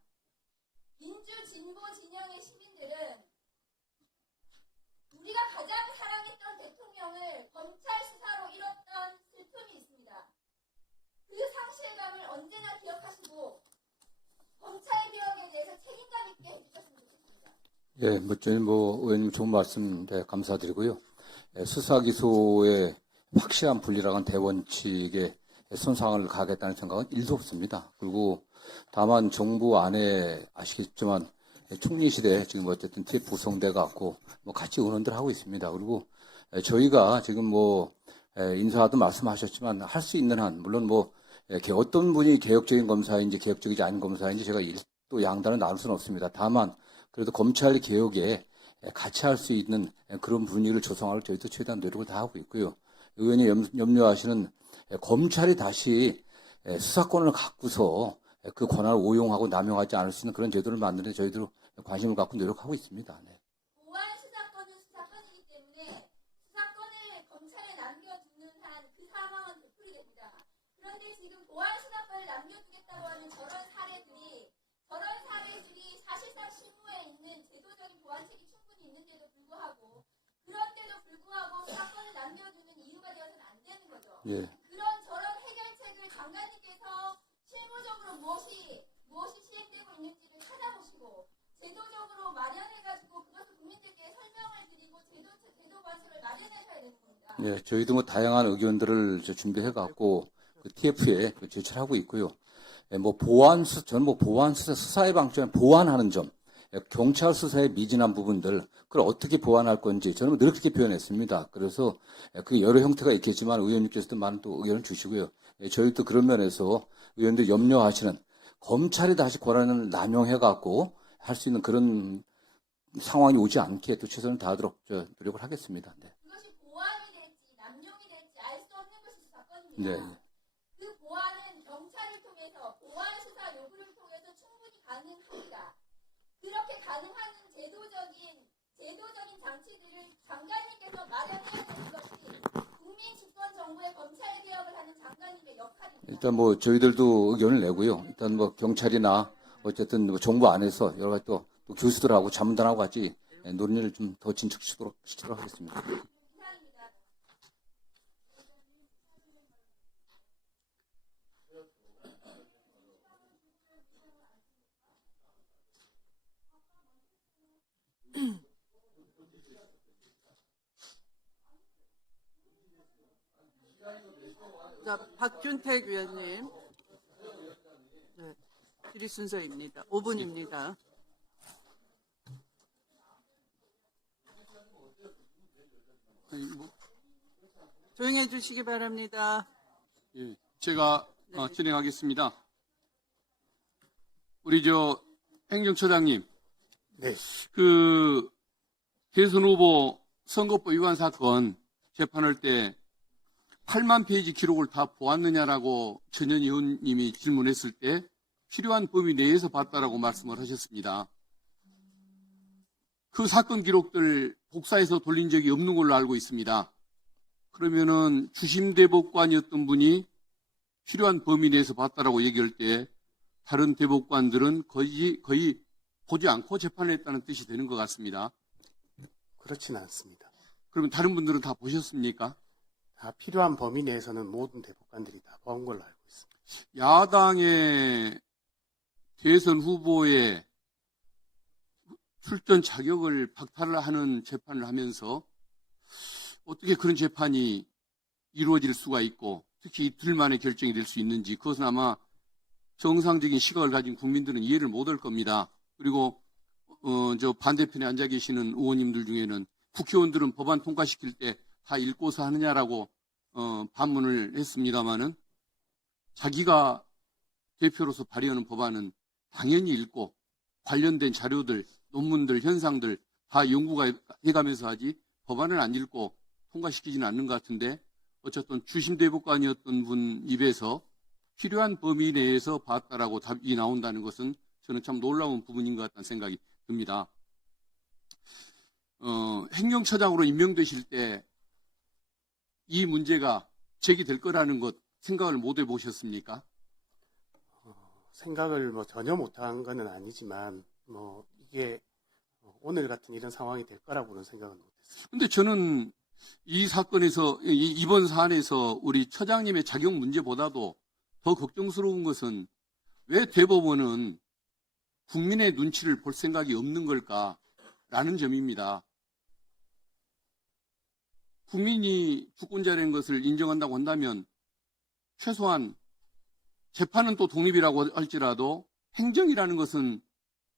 민주 진보 진영의 시민들은 우리가 가장 사랑했던 대통령을 검찰 수사로 잃었던 슬픔이 있습니다. 그 상실감을 언제나 기억하시고 검찰 개혁에 대해서 책임감 있게 해주셨으면 좋겠습니다. 예, 저는 의원님 좋은 말씀 감사드리고요. 수사 기소의 확실한 분리라는 대원칙에 손상을 가겠다는 생각은 1도 없습니다. 그리고 다만 정부 안에 아시겠지만 총리실에 지금 어쨌든 TF 구성돼 갖고 같이 의논들 하고 있습니다. 그리고 저희가 지금 인사도 말씀하셨지만 할 수 있는 한 물론 어떤 분이 개혁적인 검사인지 개혁적이지 않은 검사인지 제가 또 양단을 나눌 수는 없습니다. 다만 그래도 검찰 개혁에 같이 할 수 있는 그런 분위기를 조성하려고 저희도 최대한 노력을 다 하고 있고요. 의원이 염려하시는 검찰이 다시 수사권을 갖고서 그 권한을 오용하고 남용하지 않을 수 있는 그런 제도를 만드는 데 저희도 관심을 갖고 노력하고 있습니다. 네. 보안 수사권은 수사권이기 때문에 수사권을 검찰에 남겨두는 한 그 상황은 되풀이됩니다. 그런데 지금 보안 수사권을 남겨두겠다고 하는 저런 사례들이 사실상 실무에 있는 제도적인 보완책이 충분히 있는데도 불구하고 수사권을 남겨두는 이유가 되어서는 안 되는 거죠. 예. 저런 해결책을 장관님께서 실무적으로 무엇이 시행되고 있는지를 찾아보시고 제도적으로 마련해가지고 그것을 국민들께 설명을 드리고 제도 관습을 마련하셔야 되는 겁니다. 예, 저희도 뭐 다양한 의견들을 준비해 갖고 그 TF에 제출하고 있고요. 저는 보안 수사의 방점에 보완하는 점, 경찰 수사의 미진한 부분들, 그걸 어떻게 보완할 건지 저는 늘 그렇게 표현했습니다. 그래서 그 여러 형태가 있겠지만 의원님께서도 많은 또 의견을 주시고요. 저희도 그런 면에서 의원들 염려하시는 검찰이 다시 권한을 남용해 갖고 할 수 있는 그런 상황이 오지 않게 또 최선을 다하도록 노력을 하겠습니다. 네. 그것이 보완이 될지 남용이 될지 알 수 없는 것이 수사권입니다. 네. 그 보완은 경찰을 통해서 보완 수사 요구를 통해서 충분히 가능합니다. 그렇게 가능한 제도적인 장치들을 장관님께서 마련해야 되는 것이 국민 집권 정부의 검찰 개혁을 하는 장관님의 역할입니다. 일단 뭐 저희들도 의견을 내고요. 일단 뭐 경찰이나 어쨌든 뭐 정부 안에서 여러 가지 또 교수들하고 자문단하고 같이 논의를 좀 더 진척시도록 하겠습니다. 자, 박균택 위원님. 네, 질의 순서입니다. 5분입니다. 조용히 해주시기 바랍니다. 예, 제가 네. 진행하겠습니다. 우리 행정처장님, 네. 그 대선 후보 선거법 위반 사건 재판할 때 8만 페이지 기록을 다 보았느냐라고 전현희 의원님이 질문했을 때 필요한 범위 내에서 봤다라고 말씀을 하셨습니다. 그 사건 기록들 복사해서 돌린 적이 없는 걸로 알고 있습니다. 그러면은 주심 대법관이었던 분이 필요한 범위 내에서 봤다라고 얘기할 때 다른 대법관들은 거의 보지 않고 재판을 했다는 뜻이 되는 것 같습니다. 그렇지는 않습니다. 그러면 다른 분들은 다 보셨습니까? 다 필요한 범위 내에서는 모든 대법관들이 다 본 걸로 알고 있습니다. 야당의 대선 후보의 출전 자격을 박탈을 하는 재판을 하면서 어떻게 그런 재판이 이루어질 수가 있고 특히 이틀 만에 결정이 될 수 있는지 그것은 아마 정상적인 시각을 가진 국민들은 이해를 못할 겁니다. 그리고 반대편에 앉아 계시는 의원님들 중에는 국회의원들은 법안 통과시킬 때 다 읽고서 하느냐라고 반문을 했습니다마는 자기가 대표로서 발의하는 법안은 당연히 읽고 관련된 자료들, 논문들, 현상들 다 연구해가면서 하지 법안을 안 읽고 통과시키지는 않는 것 같은데 어쨌든 주심 대법관이었던 분 입에서 필요한 범위 내에서 봤다라고 답이 나온다는 것은 저는 참 놀라운 부분인 것 같다는 생각이 듭니다. 행정처장으로 임명되실 때 이 문제가 제기될 거라는 것 생각을 못 해보셨습니까? 생각을 전혀 못한 건 아니지만 이게 오늘 같은 이런 상황이 될 거라고는 생각은 못했습니다. 근데 저는 이 사건에서 이번 사안에서 우리 처장님의 자격 문제보다도 더 걱정스러운 것은 왜 대법원은 국민의 눈치를 볼 생각이 없는 걸까라는 점입니다. 국민이 주권자라는 것을 인정한다고 한다면 최소한 재판은 또 독립이라고 할지라도 행정이라는 것은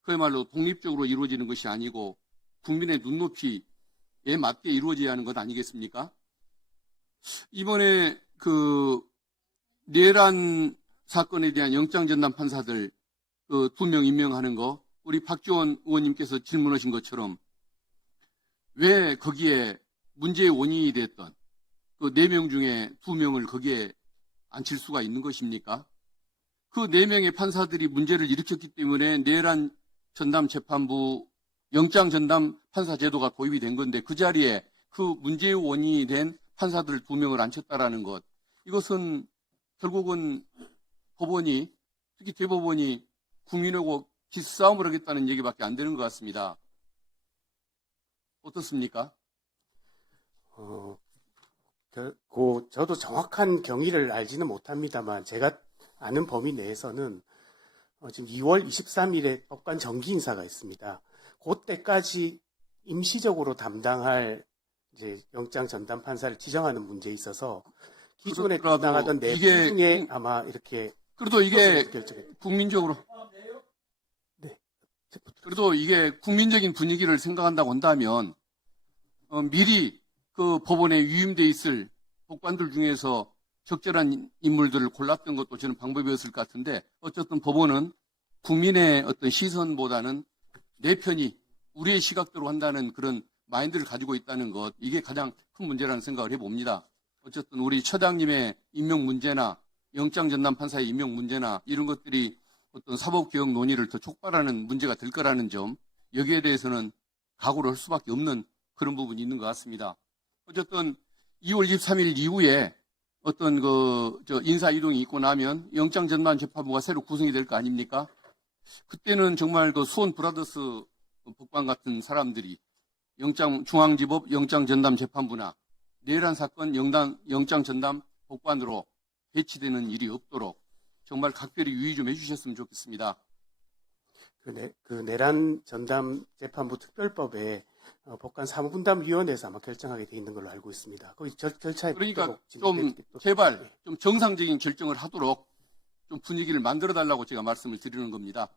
그야말로 독립적으로 이루어지는 것이 아니고 국민의 눈높이에 맞게 이루어져야 하는 것 아니겠습니까? 이번에 내란 사건에 대한 영장전담 판사들 그 2명 임명하는 거 우리 박지원 의원님께서 질문하신 것처럼 왜 거기에 문제의 원인이 됐던 그 4명 중에 2명을 거기에 앉힐 수가 있는 것입니까? 그 4명의 판사들이 문제를 일으켰기 때문에 내란 전담 재판부 영장 전담 판사 제도가 도입이 된 건데 그 자리에 그 문제의 원인이 된 판사들 2명을 앉혔다라는 것, 이것은 결국은 법원이, 특히 대법원이 국민하고 기싸움을 하겠다는 얘기밖에 안 되는 것 같습니다. 어떻습니까? 저도 정확한 경위를 알지는 못합니다만 제가 아는 범위 내에서는 지금 2월 23일에 법관 정기 인사가 있습니다. 그때까지 임시적으로 담당할 이제 영장 전담 판사를 지정하는 문제에 있어서 기존에 그렇더라도 담당하던 4분 이게 중에 아마 이렇게 그래도 이게 결정했 국민적으로 네. 그래도 이게 국민적인 분위기를 생각한다고 한다면 미리 그 법원에 위임돼 있을 법관들 중에서 적절한 인물들을 골랐던 것도 저는 방법이었을 것 같은데 어쨌든 법원은 국민의 어떤 시선보다는 내 편이 우리의 시각대로 한다는 그런 마인드를 가지고 있다는 것, 이게 가장 큰 문제라는 생각을 해봅니다. 어쨌든 우리 처장님의 임명 문제나 영장 전담 판사의 임명 문제나 이런 것들이 어떤 사법개혁 논의를 더 촉발하는 문제가 될 거라는 점, 여기에 대해서는 각오를 할 수밖에 없는 그런 부분이 있는 것 같습니다. 어쨌든 2월 23일 이후에 어떤 인사 이동이 있고 나면 영장 전담 재판부가 새로 구성이 될 거 아닙니까? 그때는 정말 그 수원 브라더스 법관 같은 사람들이 중앙지법 영장 전담 재판부나 내란 사건 영장 전담 법관으로 배치되는 일이 없도록 정말 각별히 유의 좀 해주셨으면 좋겠습니다. 그 내란 전담 재판부 특별법에 법관 사무분담위원회에서 아마 결정하게 돼 있는 걸로 알고 있습니다. 거기 절차에 그러니까 좀 제발 좀 정상적인 결정을 하도록 좀 분위기를 만들어 달라고 제가 말씀을 드리는 겁니다.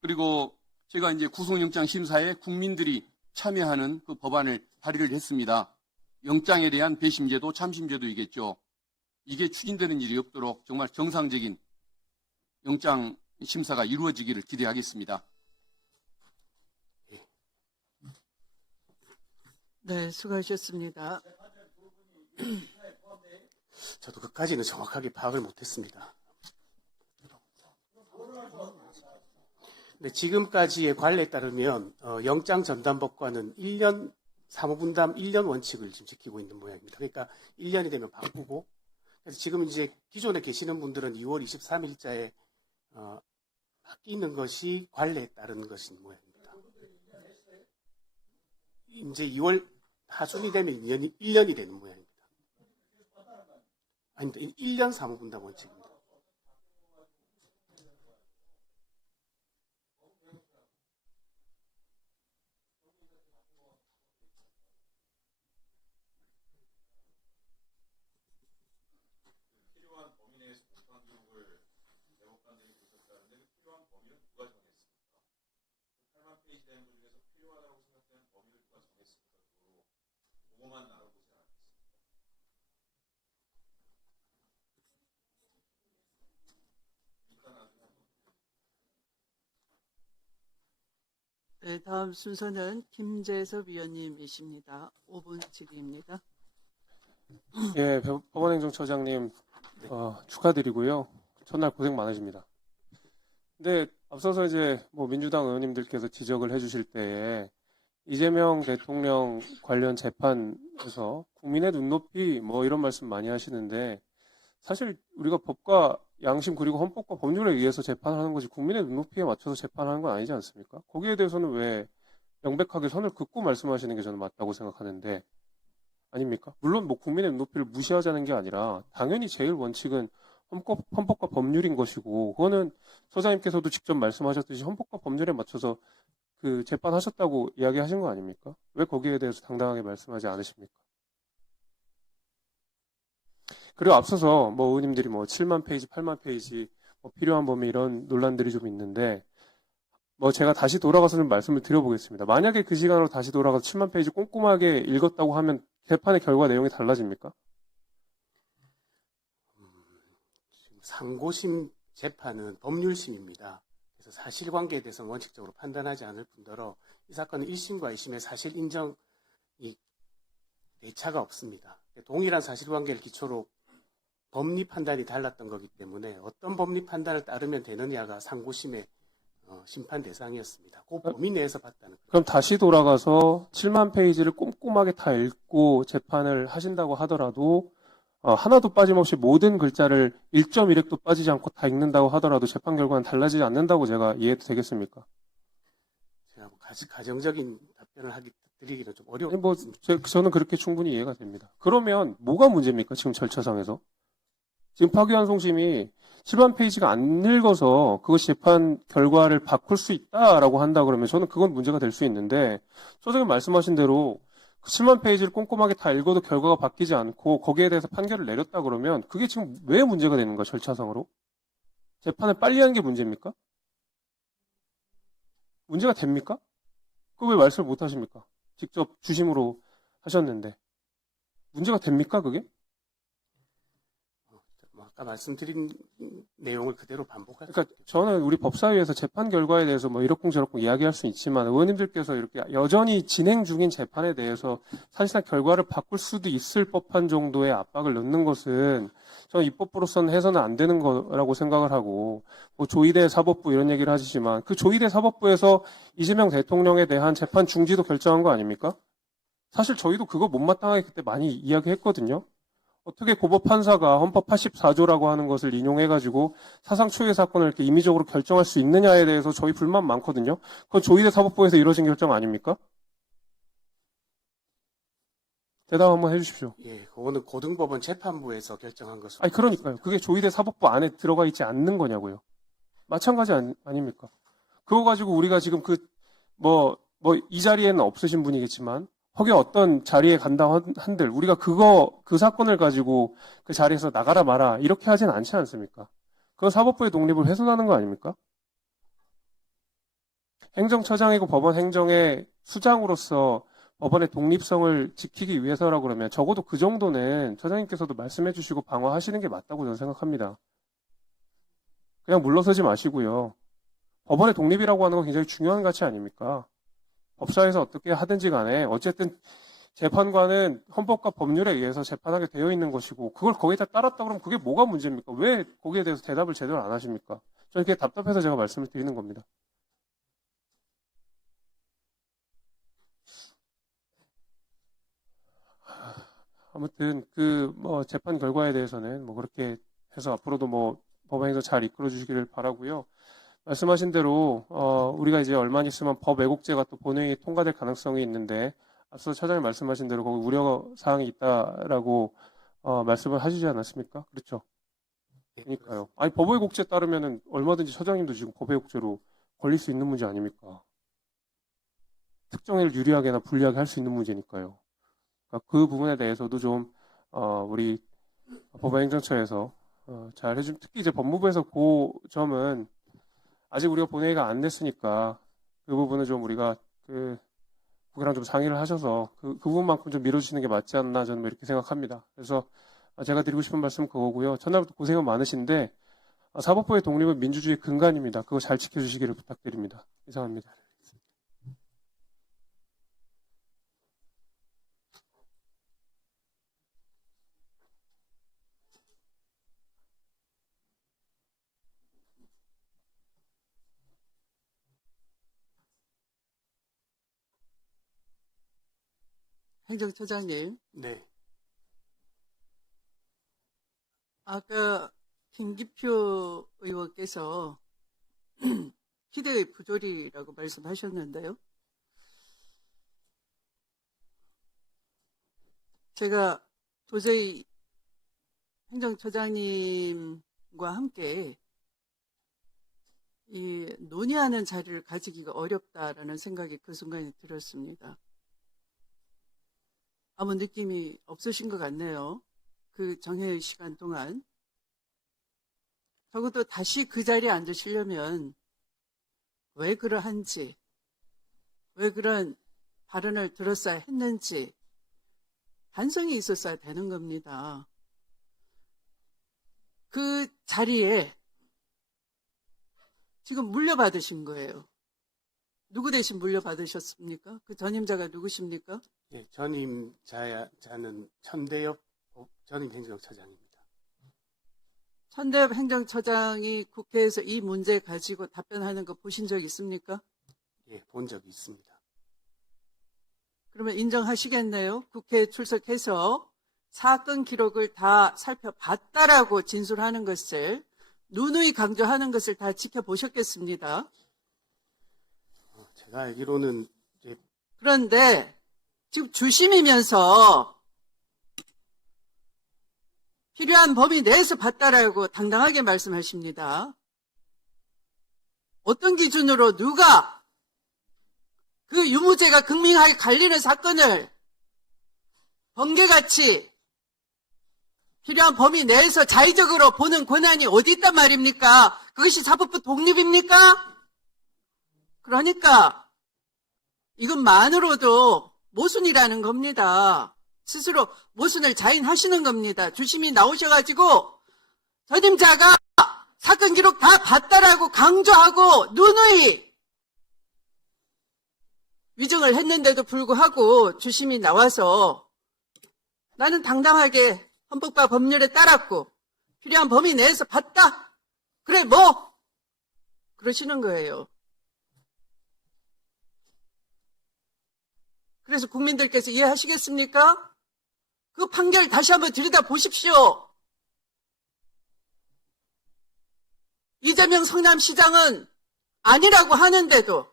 그리고 제가 이제 구속영장 심사에 국민들이 참여하는 그 법안을 발의를 했습니다. 영장에 대한 배심제도, 참심제도이겠죠. 이게 추진되는 일이 없도록 정말 정상적인 영장 심사가 이루어지기를 기대하겠습니다. 네, 수고하셨습니다. 저도 그까지는 정확하게 파악을 못했습니다. 근데 지금까지의 관례에 따르면 영장 전담 법관은 1년 사무분담 1년 원칙을 지금 지키고 있는 모양입니다. 그러니까 1년이 되면 바꾸고, 그래서 지금 이제 기존에 계시는 분들은 2월 23일자에 바뀌는 것이 관례에 따른 것인 모양입니다. 이제 2월 하순이 되면 1년이 되는 모양입니다. 아닙니다. 1년 사무분담 원칙입니다. 네, 다음 순서는 김재섭 위원님이십니다. 5분 질의입니다. 예, 법원행정처장님 축하드리고요. 첫날 고생 많으십니다. 근데 앞서서 이제 민주당 의원님들께서 지적을 해주실 때에 이재명 대통령 관련 재판에서 국민의 눈높이 이런 말씀 많이 하시는데 사실 우리가 법과 양심 그리고 헌법과 법률에 의해서 재판하는 것이 국민의 눈높이에 맞춰서 재판하는 건 아니지 않습니까? 거기에 대해서는 왜 명백하게 선을 긋고 말씀하시는 게 저는 맞다고 생각하는데 아닙니까? 물론 국민의 눈높이를 무시하자는 게 아니라 당연히 제일 원칙은 헌법과 법률인 것이고 그거는 처장님께서도 직접 말씀하셨듯이 헌법과 법률에 맞춰서 그 재판하셨다고 이야기하신 거 아닙니까? 왜 거기에 대해서 당당하게 말씀하지 않으십니까? 그리고 앞서서 의원님들이 7만 페이지, 8만 페이지 필요한 범위 이런 논란들이 좀 있는데 제가 다시 돌아가서 좀 말씀을 드려보겠습니다. 만약에 그 시간으로 다시 돌아가서 7만 페이지 꼼꼼하게 읽었다고 하면 재판의 결과 내용이 달라집니까? 상고심 재판은 법률심입니다. 그래서 사실관계에 대해서는 원칙적으로 판단하지 않을 뿐더러 이 사건은 1심과 2심의 사실 인정이 대차가 없습니다. 동일한 사실관계를 기초로 법리 판단이 달랐던 거기 때문에 어떤 법리 판단을 따르면 되느냐가 상고심의 심판 대상이었습니다. 그 범위 내에서 봤다는 거죠. 그럼 다시 돌아가서 7만 페이지를 꼼꼼하게 다 읽고 재판을 하신다고 하더라도 하나도 빠짐없이 모든 글자를 1.1획도 빠지지 않고 다 읽는다고 하더라도 재판 결과는 달라지지 않는다고 제가 이해해도 되겠습니까? 제가 뭐 가정적인 답변을 드리기는 좀 어려운. 아니, 뭐 저는 그렇게 충분히 이해가 됩니다. 그러면 뭐가 문제입니까? 지금 절차상에서? 지금 파기환 송심이 7만 페이지가 안 읽어서 그것이 재판 결과를 바꿀 수 있다라고 한다 그러면 저는 그건 문제가 될 수 있는데 소장님 말씀하신 대로 7만 페이지를 꼼꼼하게 다 읽어도 결과가 바뀌지 않고 거기에 대해서 판결을 내렸다 그러면 그게 지금 왜 문제가 되는 거야, 절차상으로? 재판을 빨리 하는 게 문제입니까? 문제가 됩니까? 그거 왜 말씀을 못 하십니까? 직접 주심으로 하셨는데. 문제가 됩니까, 그게? 아까 말씀드린 내용을 그대로 반복할 그러니까 저는 우리 법사위에서 재판 결과에 대해서 뭐 이렇쿵저렇쿵 이야기할 수 있지만 의원님들께서 이렇게 여전히 진행 중인 재판에 대해서 사실상 결과를 바꿀 수도 있을 법한 정도의 압박을 넣는 것은 저는 입법부로서는 해서는 안 되는 거라고 생각을 하고 뭐 조희대 사법부 이런 얘기를 하시지만 그 조희대 사법부에서 이재명 대통령에 대한 재판 중지도 결정한 거 아닙니까? 사실 저희도 그거 못마땅하게 그때 많이 이야기했거든요. 어떻게 고법 판사가 헌법 84조라고 하는 것을 인용해가지고 사상 초유의 사건을 이렇게 임의적으로 결정할 수 있느냐에 대해서 저희 불만 많거든요. 그건 조희대 사법부에서 이루어진 결정 아닙니까? 대답 한번 해주십시오. 예, 그거는 고등법원 재판부에서 결정한 것으로. 아니 그러니까요. 그게 조희대 사법부 안에 들어가 있지 않는 거냐고요. 마찬가지 아닙니까? 그거 가지고 우리가 지금 이 자리에는 없으신 분이겠지만 혹여 어떤 자리에 간다 한들 우리가 그 사건을 가지고 그 자리에서 나가라 마라 이렇게 하진 않지 않습니까? 그건 사법부의 독립을 훼손하는 거 아닙니까? 행정처장이고 법원 행정의 수장으로서 법원의 독립성을 지키기 위해서라고 그러면 적어도 그 정도는 처장님께서도 말씀해 주시고 방어하시는 게 맞다고 저는 생각합니다. 그냥 물러서지 마시고요. 법원의 독립이라고 하는 건 굉장히 중요한 가치 아닙니까? 법사에서 어떻게 하든지 간에 어쨌든 재판관은 헌법과 법률에 의해서 재판하게 되어 있는 것이고 그걸 거기다 따랐다 그러면 그게 뭐가 문제입니까? 왜 거기에 대해서 대답을 제대로 안 하십니까? 저는 그게 답답해서 제가 말씀을 드리는 겁니다. 아무튼 재판 결과에 대해서는 그렇게 해서 앞으로도 법원에서 잘 이끌어 주시기를 바라고요. 말씀하신 대로 우리가 이제 얼마 있으면 법 왜곡죄가 또 본회의에 통과될 가능성이 있는데 앞서 차장님 말씀하신 대로 거기 우려 사항이 있다라고 말씀을 하시지 않았습니까? 그렇죠? 그러니까요. 아니 법 왜곡죄 따르면은 얼마든지 차장님도 지금 법 왜곡죄로 걸릴 수 있는 문제 아닙니까? 특정을 유리하게나 불리하게 할 수 있는 문제니까요. 그러니까 그 부분에 대해서도 좀 우리 법원행정처에서 잘 해준 특히 이제 법무부에서 그 점은 아직 우리가 본회의가 안 됐으니까 그 부분은 좀 우리가 국회랑 좀 상의를 하셔서 그 부분만큼 좀 밀어주시는 게 맞지 않나 저는 이렇게 생각합니다. 그래서 제가 드리고 싶은 말씀 그거고요. 첫날부터 고생은 많으신데 사법부의 독립은 민주주의의 근간입니다. 그거 잘 지켜주시기를 부탁드립니다. 이상합니다. 행정처장님, 네. 아까 김기표 의원께서 희대의 부조리라고 말씀하셨는데요. 제가 도저히 행정처장님과 함께 이 논의하는 자리를 가지기가 어렵다라는 생각이 그 순간에 들었습니다. 아무 느낌이 없으신 것 같네요. 그 정해의 시간 동안. 적어도 다시 그 자리에 앉으시려면 왜 그러한지, 왜 그런 발언을 들었어야 했는지 반성이 있었어야 되는 겁니다. 그 자리에 지금 물려받으신 거예요. 누구 대신 물려받으셨습니까? 그 전임자가 누구십니까? 예, 전임자는 천대엽 전임 행정처장입니다. 천대엽 행정처장이 국회에서 이 문제 가지고 답변하는 거 보신 적 있습니까? 예, 본 적이 있습니다. 그러면 인정하시겠네요? 국회에 출석해서 사건 기록을 다 살펴봤다라고 진술하는 것을 누누이 강조하는 것을 다 지켜보셨겠습니다. 제가 알기로는 이제 그런데 지금 주심이면서 필요한 범위 내에서 봤다라고 당당하게 말씀하십니다. 어떤 기준으로 누가 그 유무죄가 극명하게 갈리는 사건을 번개같이 필요한 범위 내에서 자의적으로 보는 권한이 어디 있단 말입니까? 그것이 사법부 독립입니까? 그러니까 이것만으로도 모순이라는 겁니다. 스스로 모순을 자인하시는 겁니다. 주심이 나오셔가지고 전임자가 사건 기록 다 봤다라고 강조하고 누누이 위증을 했는데도 불구하고 주심이 나와서 나는 당당하게 헌법과 법률에 따랐고 필요한 범위 내에서 봤다. 그래 뭐 그러시는 거예요. 그래서 국민들께서 이해하시겠습니까? 그 판결 다시 한번 들여다보십시오. 이재명 성남시장은 아니라고 하는데도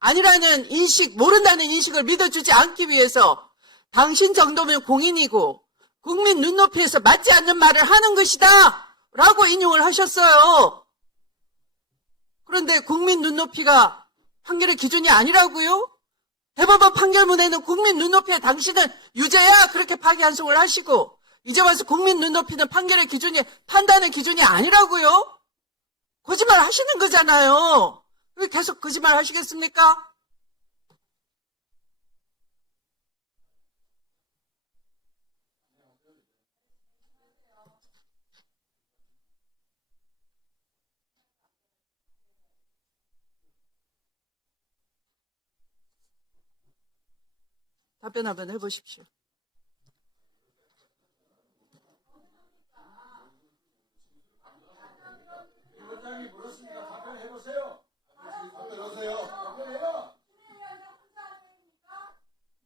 아니라는 인식, 모른다는 인식을 믿어주지 않기 위해서 당신 정도면 공인이고 국민 눈높이에서 맞지 않는 말을 하는 것이다 라고 인용을 하셨어요. 그런데 국민 눈높이가 판결의 기준이 아니라고요? 대법원 판결문에는 국민 눈높이에 당신은 유죄야 그렇게 파기환송을 하시고 이제 와서 국민 눈높이는 판결의 기준이 판단의 기준이 아니라고요? 거짓말 하시는 거잖아요. 왜 계속 거짓말 하시겠습니까? 답변 한번 해보십시오. 위원장이 물었습니다. 답변해보세요. 답변하세요. 답변해요.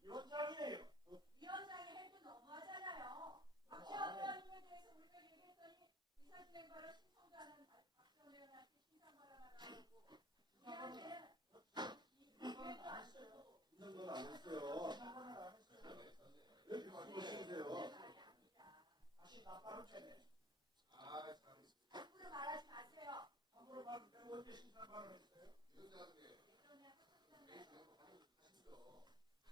위원장이에요. 위원장이 해도 너무하잖아요. 박지원 의원님에 대해서 우리가 얘기했더니 인사진행 발언 신청자는 박지원 의원한테 신상 발언하라고. 신상발언 안 했어요. 왜 그렇게 보시세요? 다시 나빠를 쳐내. 함부로 말하지 마세요. 함부로 말하면 언제 신상발언 했어요?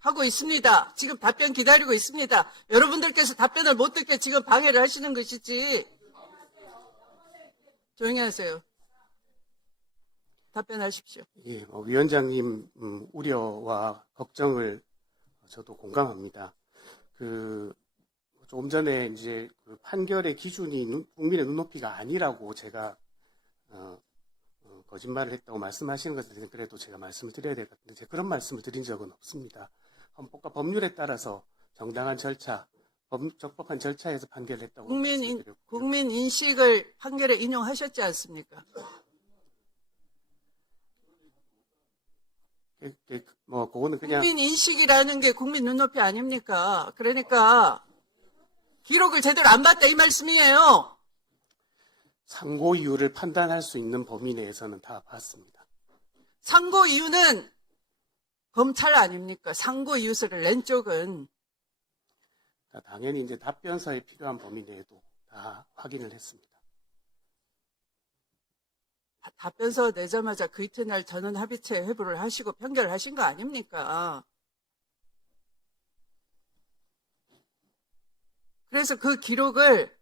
하고 있습니다. 지금 답변 기다리고 있습니다. 여러분들께서 답변을 못 듣게 지금 방해를 하시는 것이지. 조용히 하세요. 답변하십시오. 예, 위원장님 우려와 걱정을 저도 공감합니다. 조금 전에 이제 그 판결의 기준이 국민의 눈높이가 아니라고 제가 거짓말을 했다고 말씀하시는 것에 대해서 그래도 제가 말씀을 드려야 될 것 같은데 제가 그런 말씀을 드린 적은 없습니다. 헌법과 법률에 따라서 정당한 절차, 적법한 절차에서 판결을 했다고 말씀드렸고요. 국민 인식을 판결에 인용하셨지 않습니까? 그거는 그냥 국민 인식이라는 게 국민 눈높이 아닙니까? 그러니까 기록을 제대로 안 봤다 이 말씀이에요. 상고 이유를 판단할 수 있는 범위 내에서는 다 봤습니다. 상고 이유는 검찰 아닙니까? 상고 이유서를 낸 쪽은. 당연히 이제 답변서에 필요한 범위 내에도 다 확인을 했습니다. 답변서 내자마자 그 이튿날 전원 합의체 회부를 하시고 평결을 하신 거 아닙니까? 그래서 그 기록을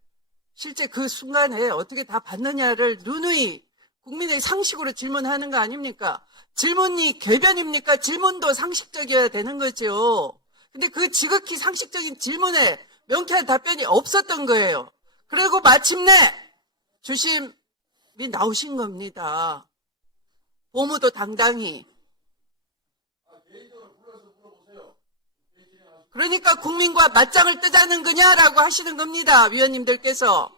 실제 그 순간에 어떻게 다 봤느냐를 누누이 국민의 상식으로 질문하는 거 아닙니까? 질문이 궤변입니까? 질문도 상식적이어야 되는 거죠. 근데 그 지극히 상식적인 질문에 명쾌한 답변이 없었던 거예요. 그리고 마침내 주심이 나오신 겁니다. 보무도 당당히. 그러니까 국민과 맞짱을 뜨자는 거냐라고 하시는 겁니다. 위원님들께서.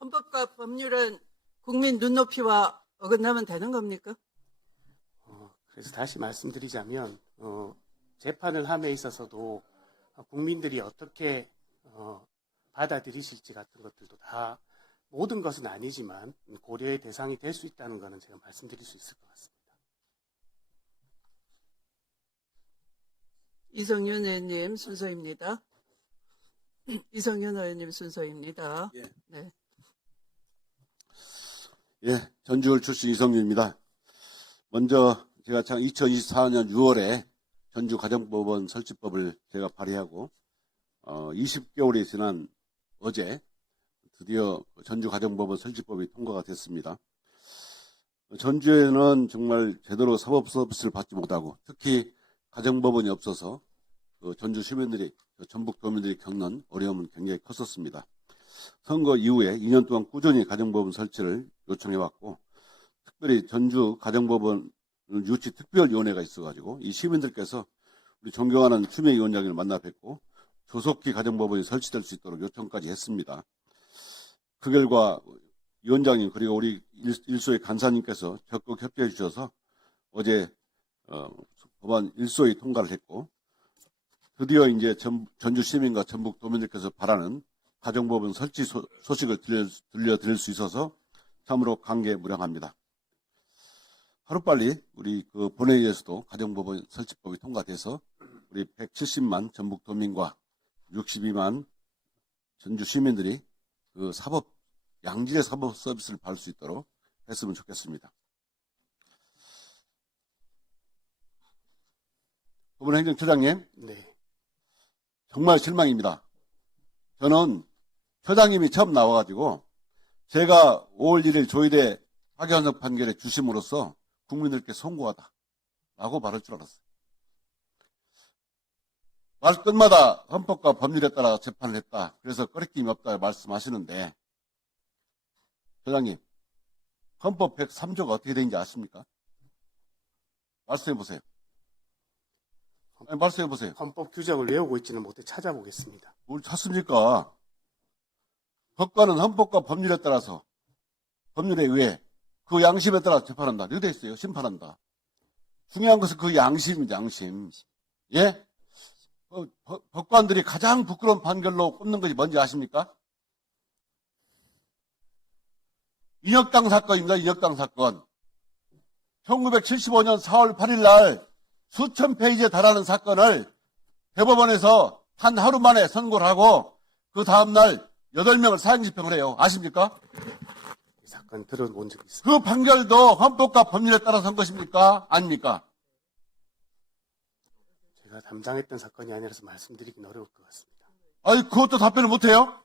헌법과 법률은 국민 눈높이와 어긋나면 되는 겁니까? 그래서 다시 말씀드리자면 재판을 함에 있어서도 국민들이 어떻게 받아들이실지 같은 것들도 다 모든 것은 아니지만 고려의 대상이 될 수 있다는 것은 제가 말씀드릴 수 있을 것 같습니다. 이성윤 의원님 순서입니다. 이성윤 의원님 순서입니다. 예. 네. 예, 전주울 출신 이성윤입니다. 먼저 제가 2024년 6월에 전주가정법원 설치법을 제가 발의하고 20개월이 지난 어제 드디어 전주가정법원 설치법이 통과가 됐습니다. 전주에는 정말 제대로 사법 서비스를 받지 못하고 특히 가정법원이 없어서 전주 시민들이 전북 도민들이 겪는 어려움은 굉장히 컸었습니다. 선거 이후에 2년 동안 꾸준히 가정법원 설치를 요청해왔고 특별히 전주 가정법원 유치 특별위원회가 있어가지고 이 시민들께서 우리 존경하는 추미애 위원장을 만나 뵙고 조속히 가정법원이 설치될 수 있도록 요청까지 했습니다. 그 결과 위원장님 그리고 우리 일소의 간사님께서 적극 협조해 주셔서 어제 법안 일소위 통과를 했고 드디어 이제 전주 시민과 전북 도민들께서 바라는 가정법원 설치 소식을 들려드릴 수 있어서 참으로 감개무량합니다. 하루빨리 우리 본회의에서도 가정법원 설치법이 통과돼서 우리 170만 전북 도민과 62만 전주 시민들이 양질의 사법 서비스를 받을 수 있도록 했으면 좋겠습니다. 법원행정처장님, 네. 정말 실망입니다. 저는 처장님이 처음 나와가지고 제가 5월 1일 조희대 파기환송 판결의 주심으로서 국민들께 송구하다라고 말할 줄 알았어요. 말 끝마다 헌법과 법률에 따라 재판을 했다. 그래서 꺼리낌이 없다 말씀하시는데 처장님, 헌법 103조가 어떻게 되는지 아십니까? 말씀해보세요. 말씀해보세요. 헌법 규정을 외우고 있지는 못해 찾아보겠습니다. 뭘 찾습니까? 법관은 헌법과 법률에 따라서 법률에 의해 그 양심에 따라 재판한다. 이렇게 돼 있어요. 심판한다. 중요한 것은 그 양심입니다. 양심. 예? 법관들이 가장 부끄러운 판결로 꼽는 것이 뭔지 아십니까? 인혁당 사건입니다. 인혁당 사건. 1975년 4월 8일 날 수천 페이지에 달하는 사건을 대법원에서 한 하루 만에 선고를 하고 그 다음날 8명을 사형 집행을 해요. 아십니까? 이 사건 들어본 적이 있습니다. 그 판결도 헌법과 법률에 따라서 한 것입니까? 아닙니까? 제가 담당했던 사건이 아니라서 말씀드리긴 어려울 것 같습니다. 아니, 그것도 답변을 못해요?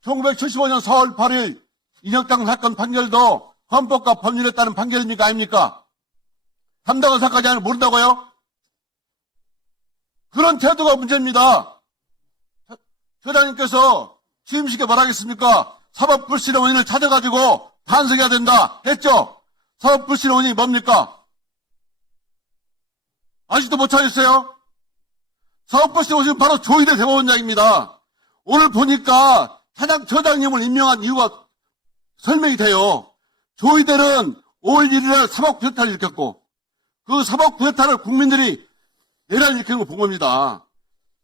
1975년 4월 8일 인혁당 사건 판결도 헌법과 법률에 따른 판결입니까? 아닙니까? 담당한 사건이 아니라 모른다고요? 그런 태도가 문제입니다. 처장님께서 취임식에 말하겠습니까? 사법불신의 원인을 찾아가지고 반성해야 된다 했죠? 사법불신의 원인이 뭡니까? 아직도 못 찾았어요? 사법불신의 원인은 바로 조희대 대법원장입니다. 오늘 보니까 처장님을 임명한 이유가 설명이 돼요. 조희대는 5월 1일에 사법 구태타를 일으켰고 그 사법 구태타를 국민들이 내란을 일으킨 걸 본 겁니다.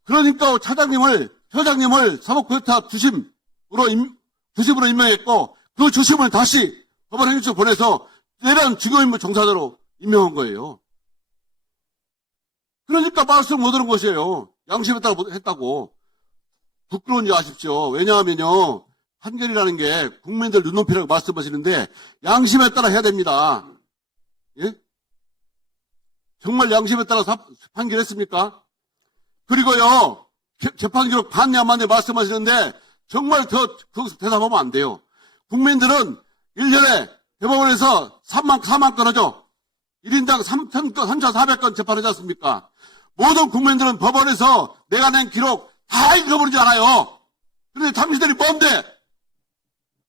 그러니까 처장님을 사법 구태타 주심으로 임명했고 그 주심을 다시 법원행정처 보내서 내란 중요인물 종사자로 임명한 거예요. 그러니까 말씀 못 들은 것이에요. 양심에 따라 했다고. 부끄러운지 아십시오. 왜냐하면요, 판결이라는 게 국민들 눈높이라고 말씀하시는데 양심에 따라 해야 됩니다. 예? 정말 양심에 따라 판결했습니까? 그리고요, 재판 기록 봤냐 안 봤냐 말씀하시는데 정말 거기서 대답하면 안 돼요. 국민들은 1년에 대법원에서 4만 건 하죠. 1인당 3,400건 재판하지 않습니까? 모든 국민들은 법원에서 내가 낸 기록 다 읽어버리지 않아요. 그런데 당신들이 뭔데?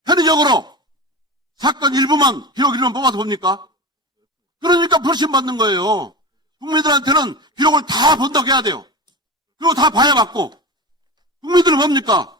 편의적으로 사건 일부만, 기록 일부만 뽑아서 봅니까? 그러니까 불신 받는 거예요. 국민들한테는 기록을 다 본다고 해야 돼요. 그리고 다 봐야 맞고. 국민들은 뭡니까?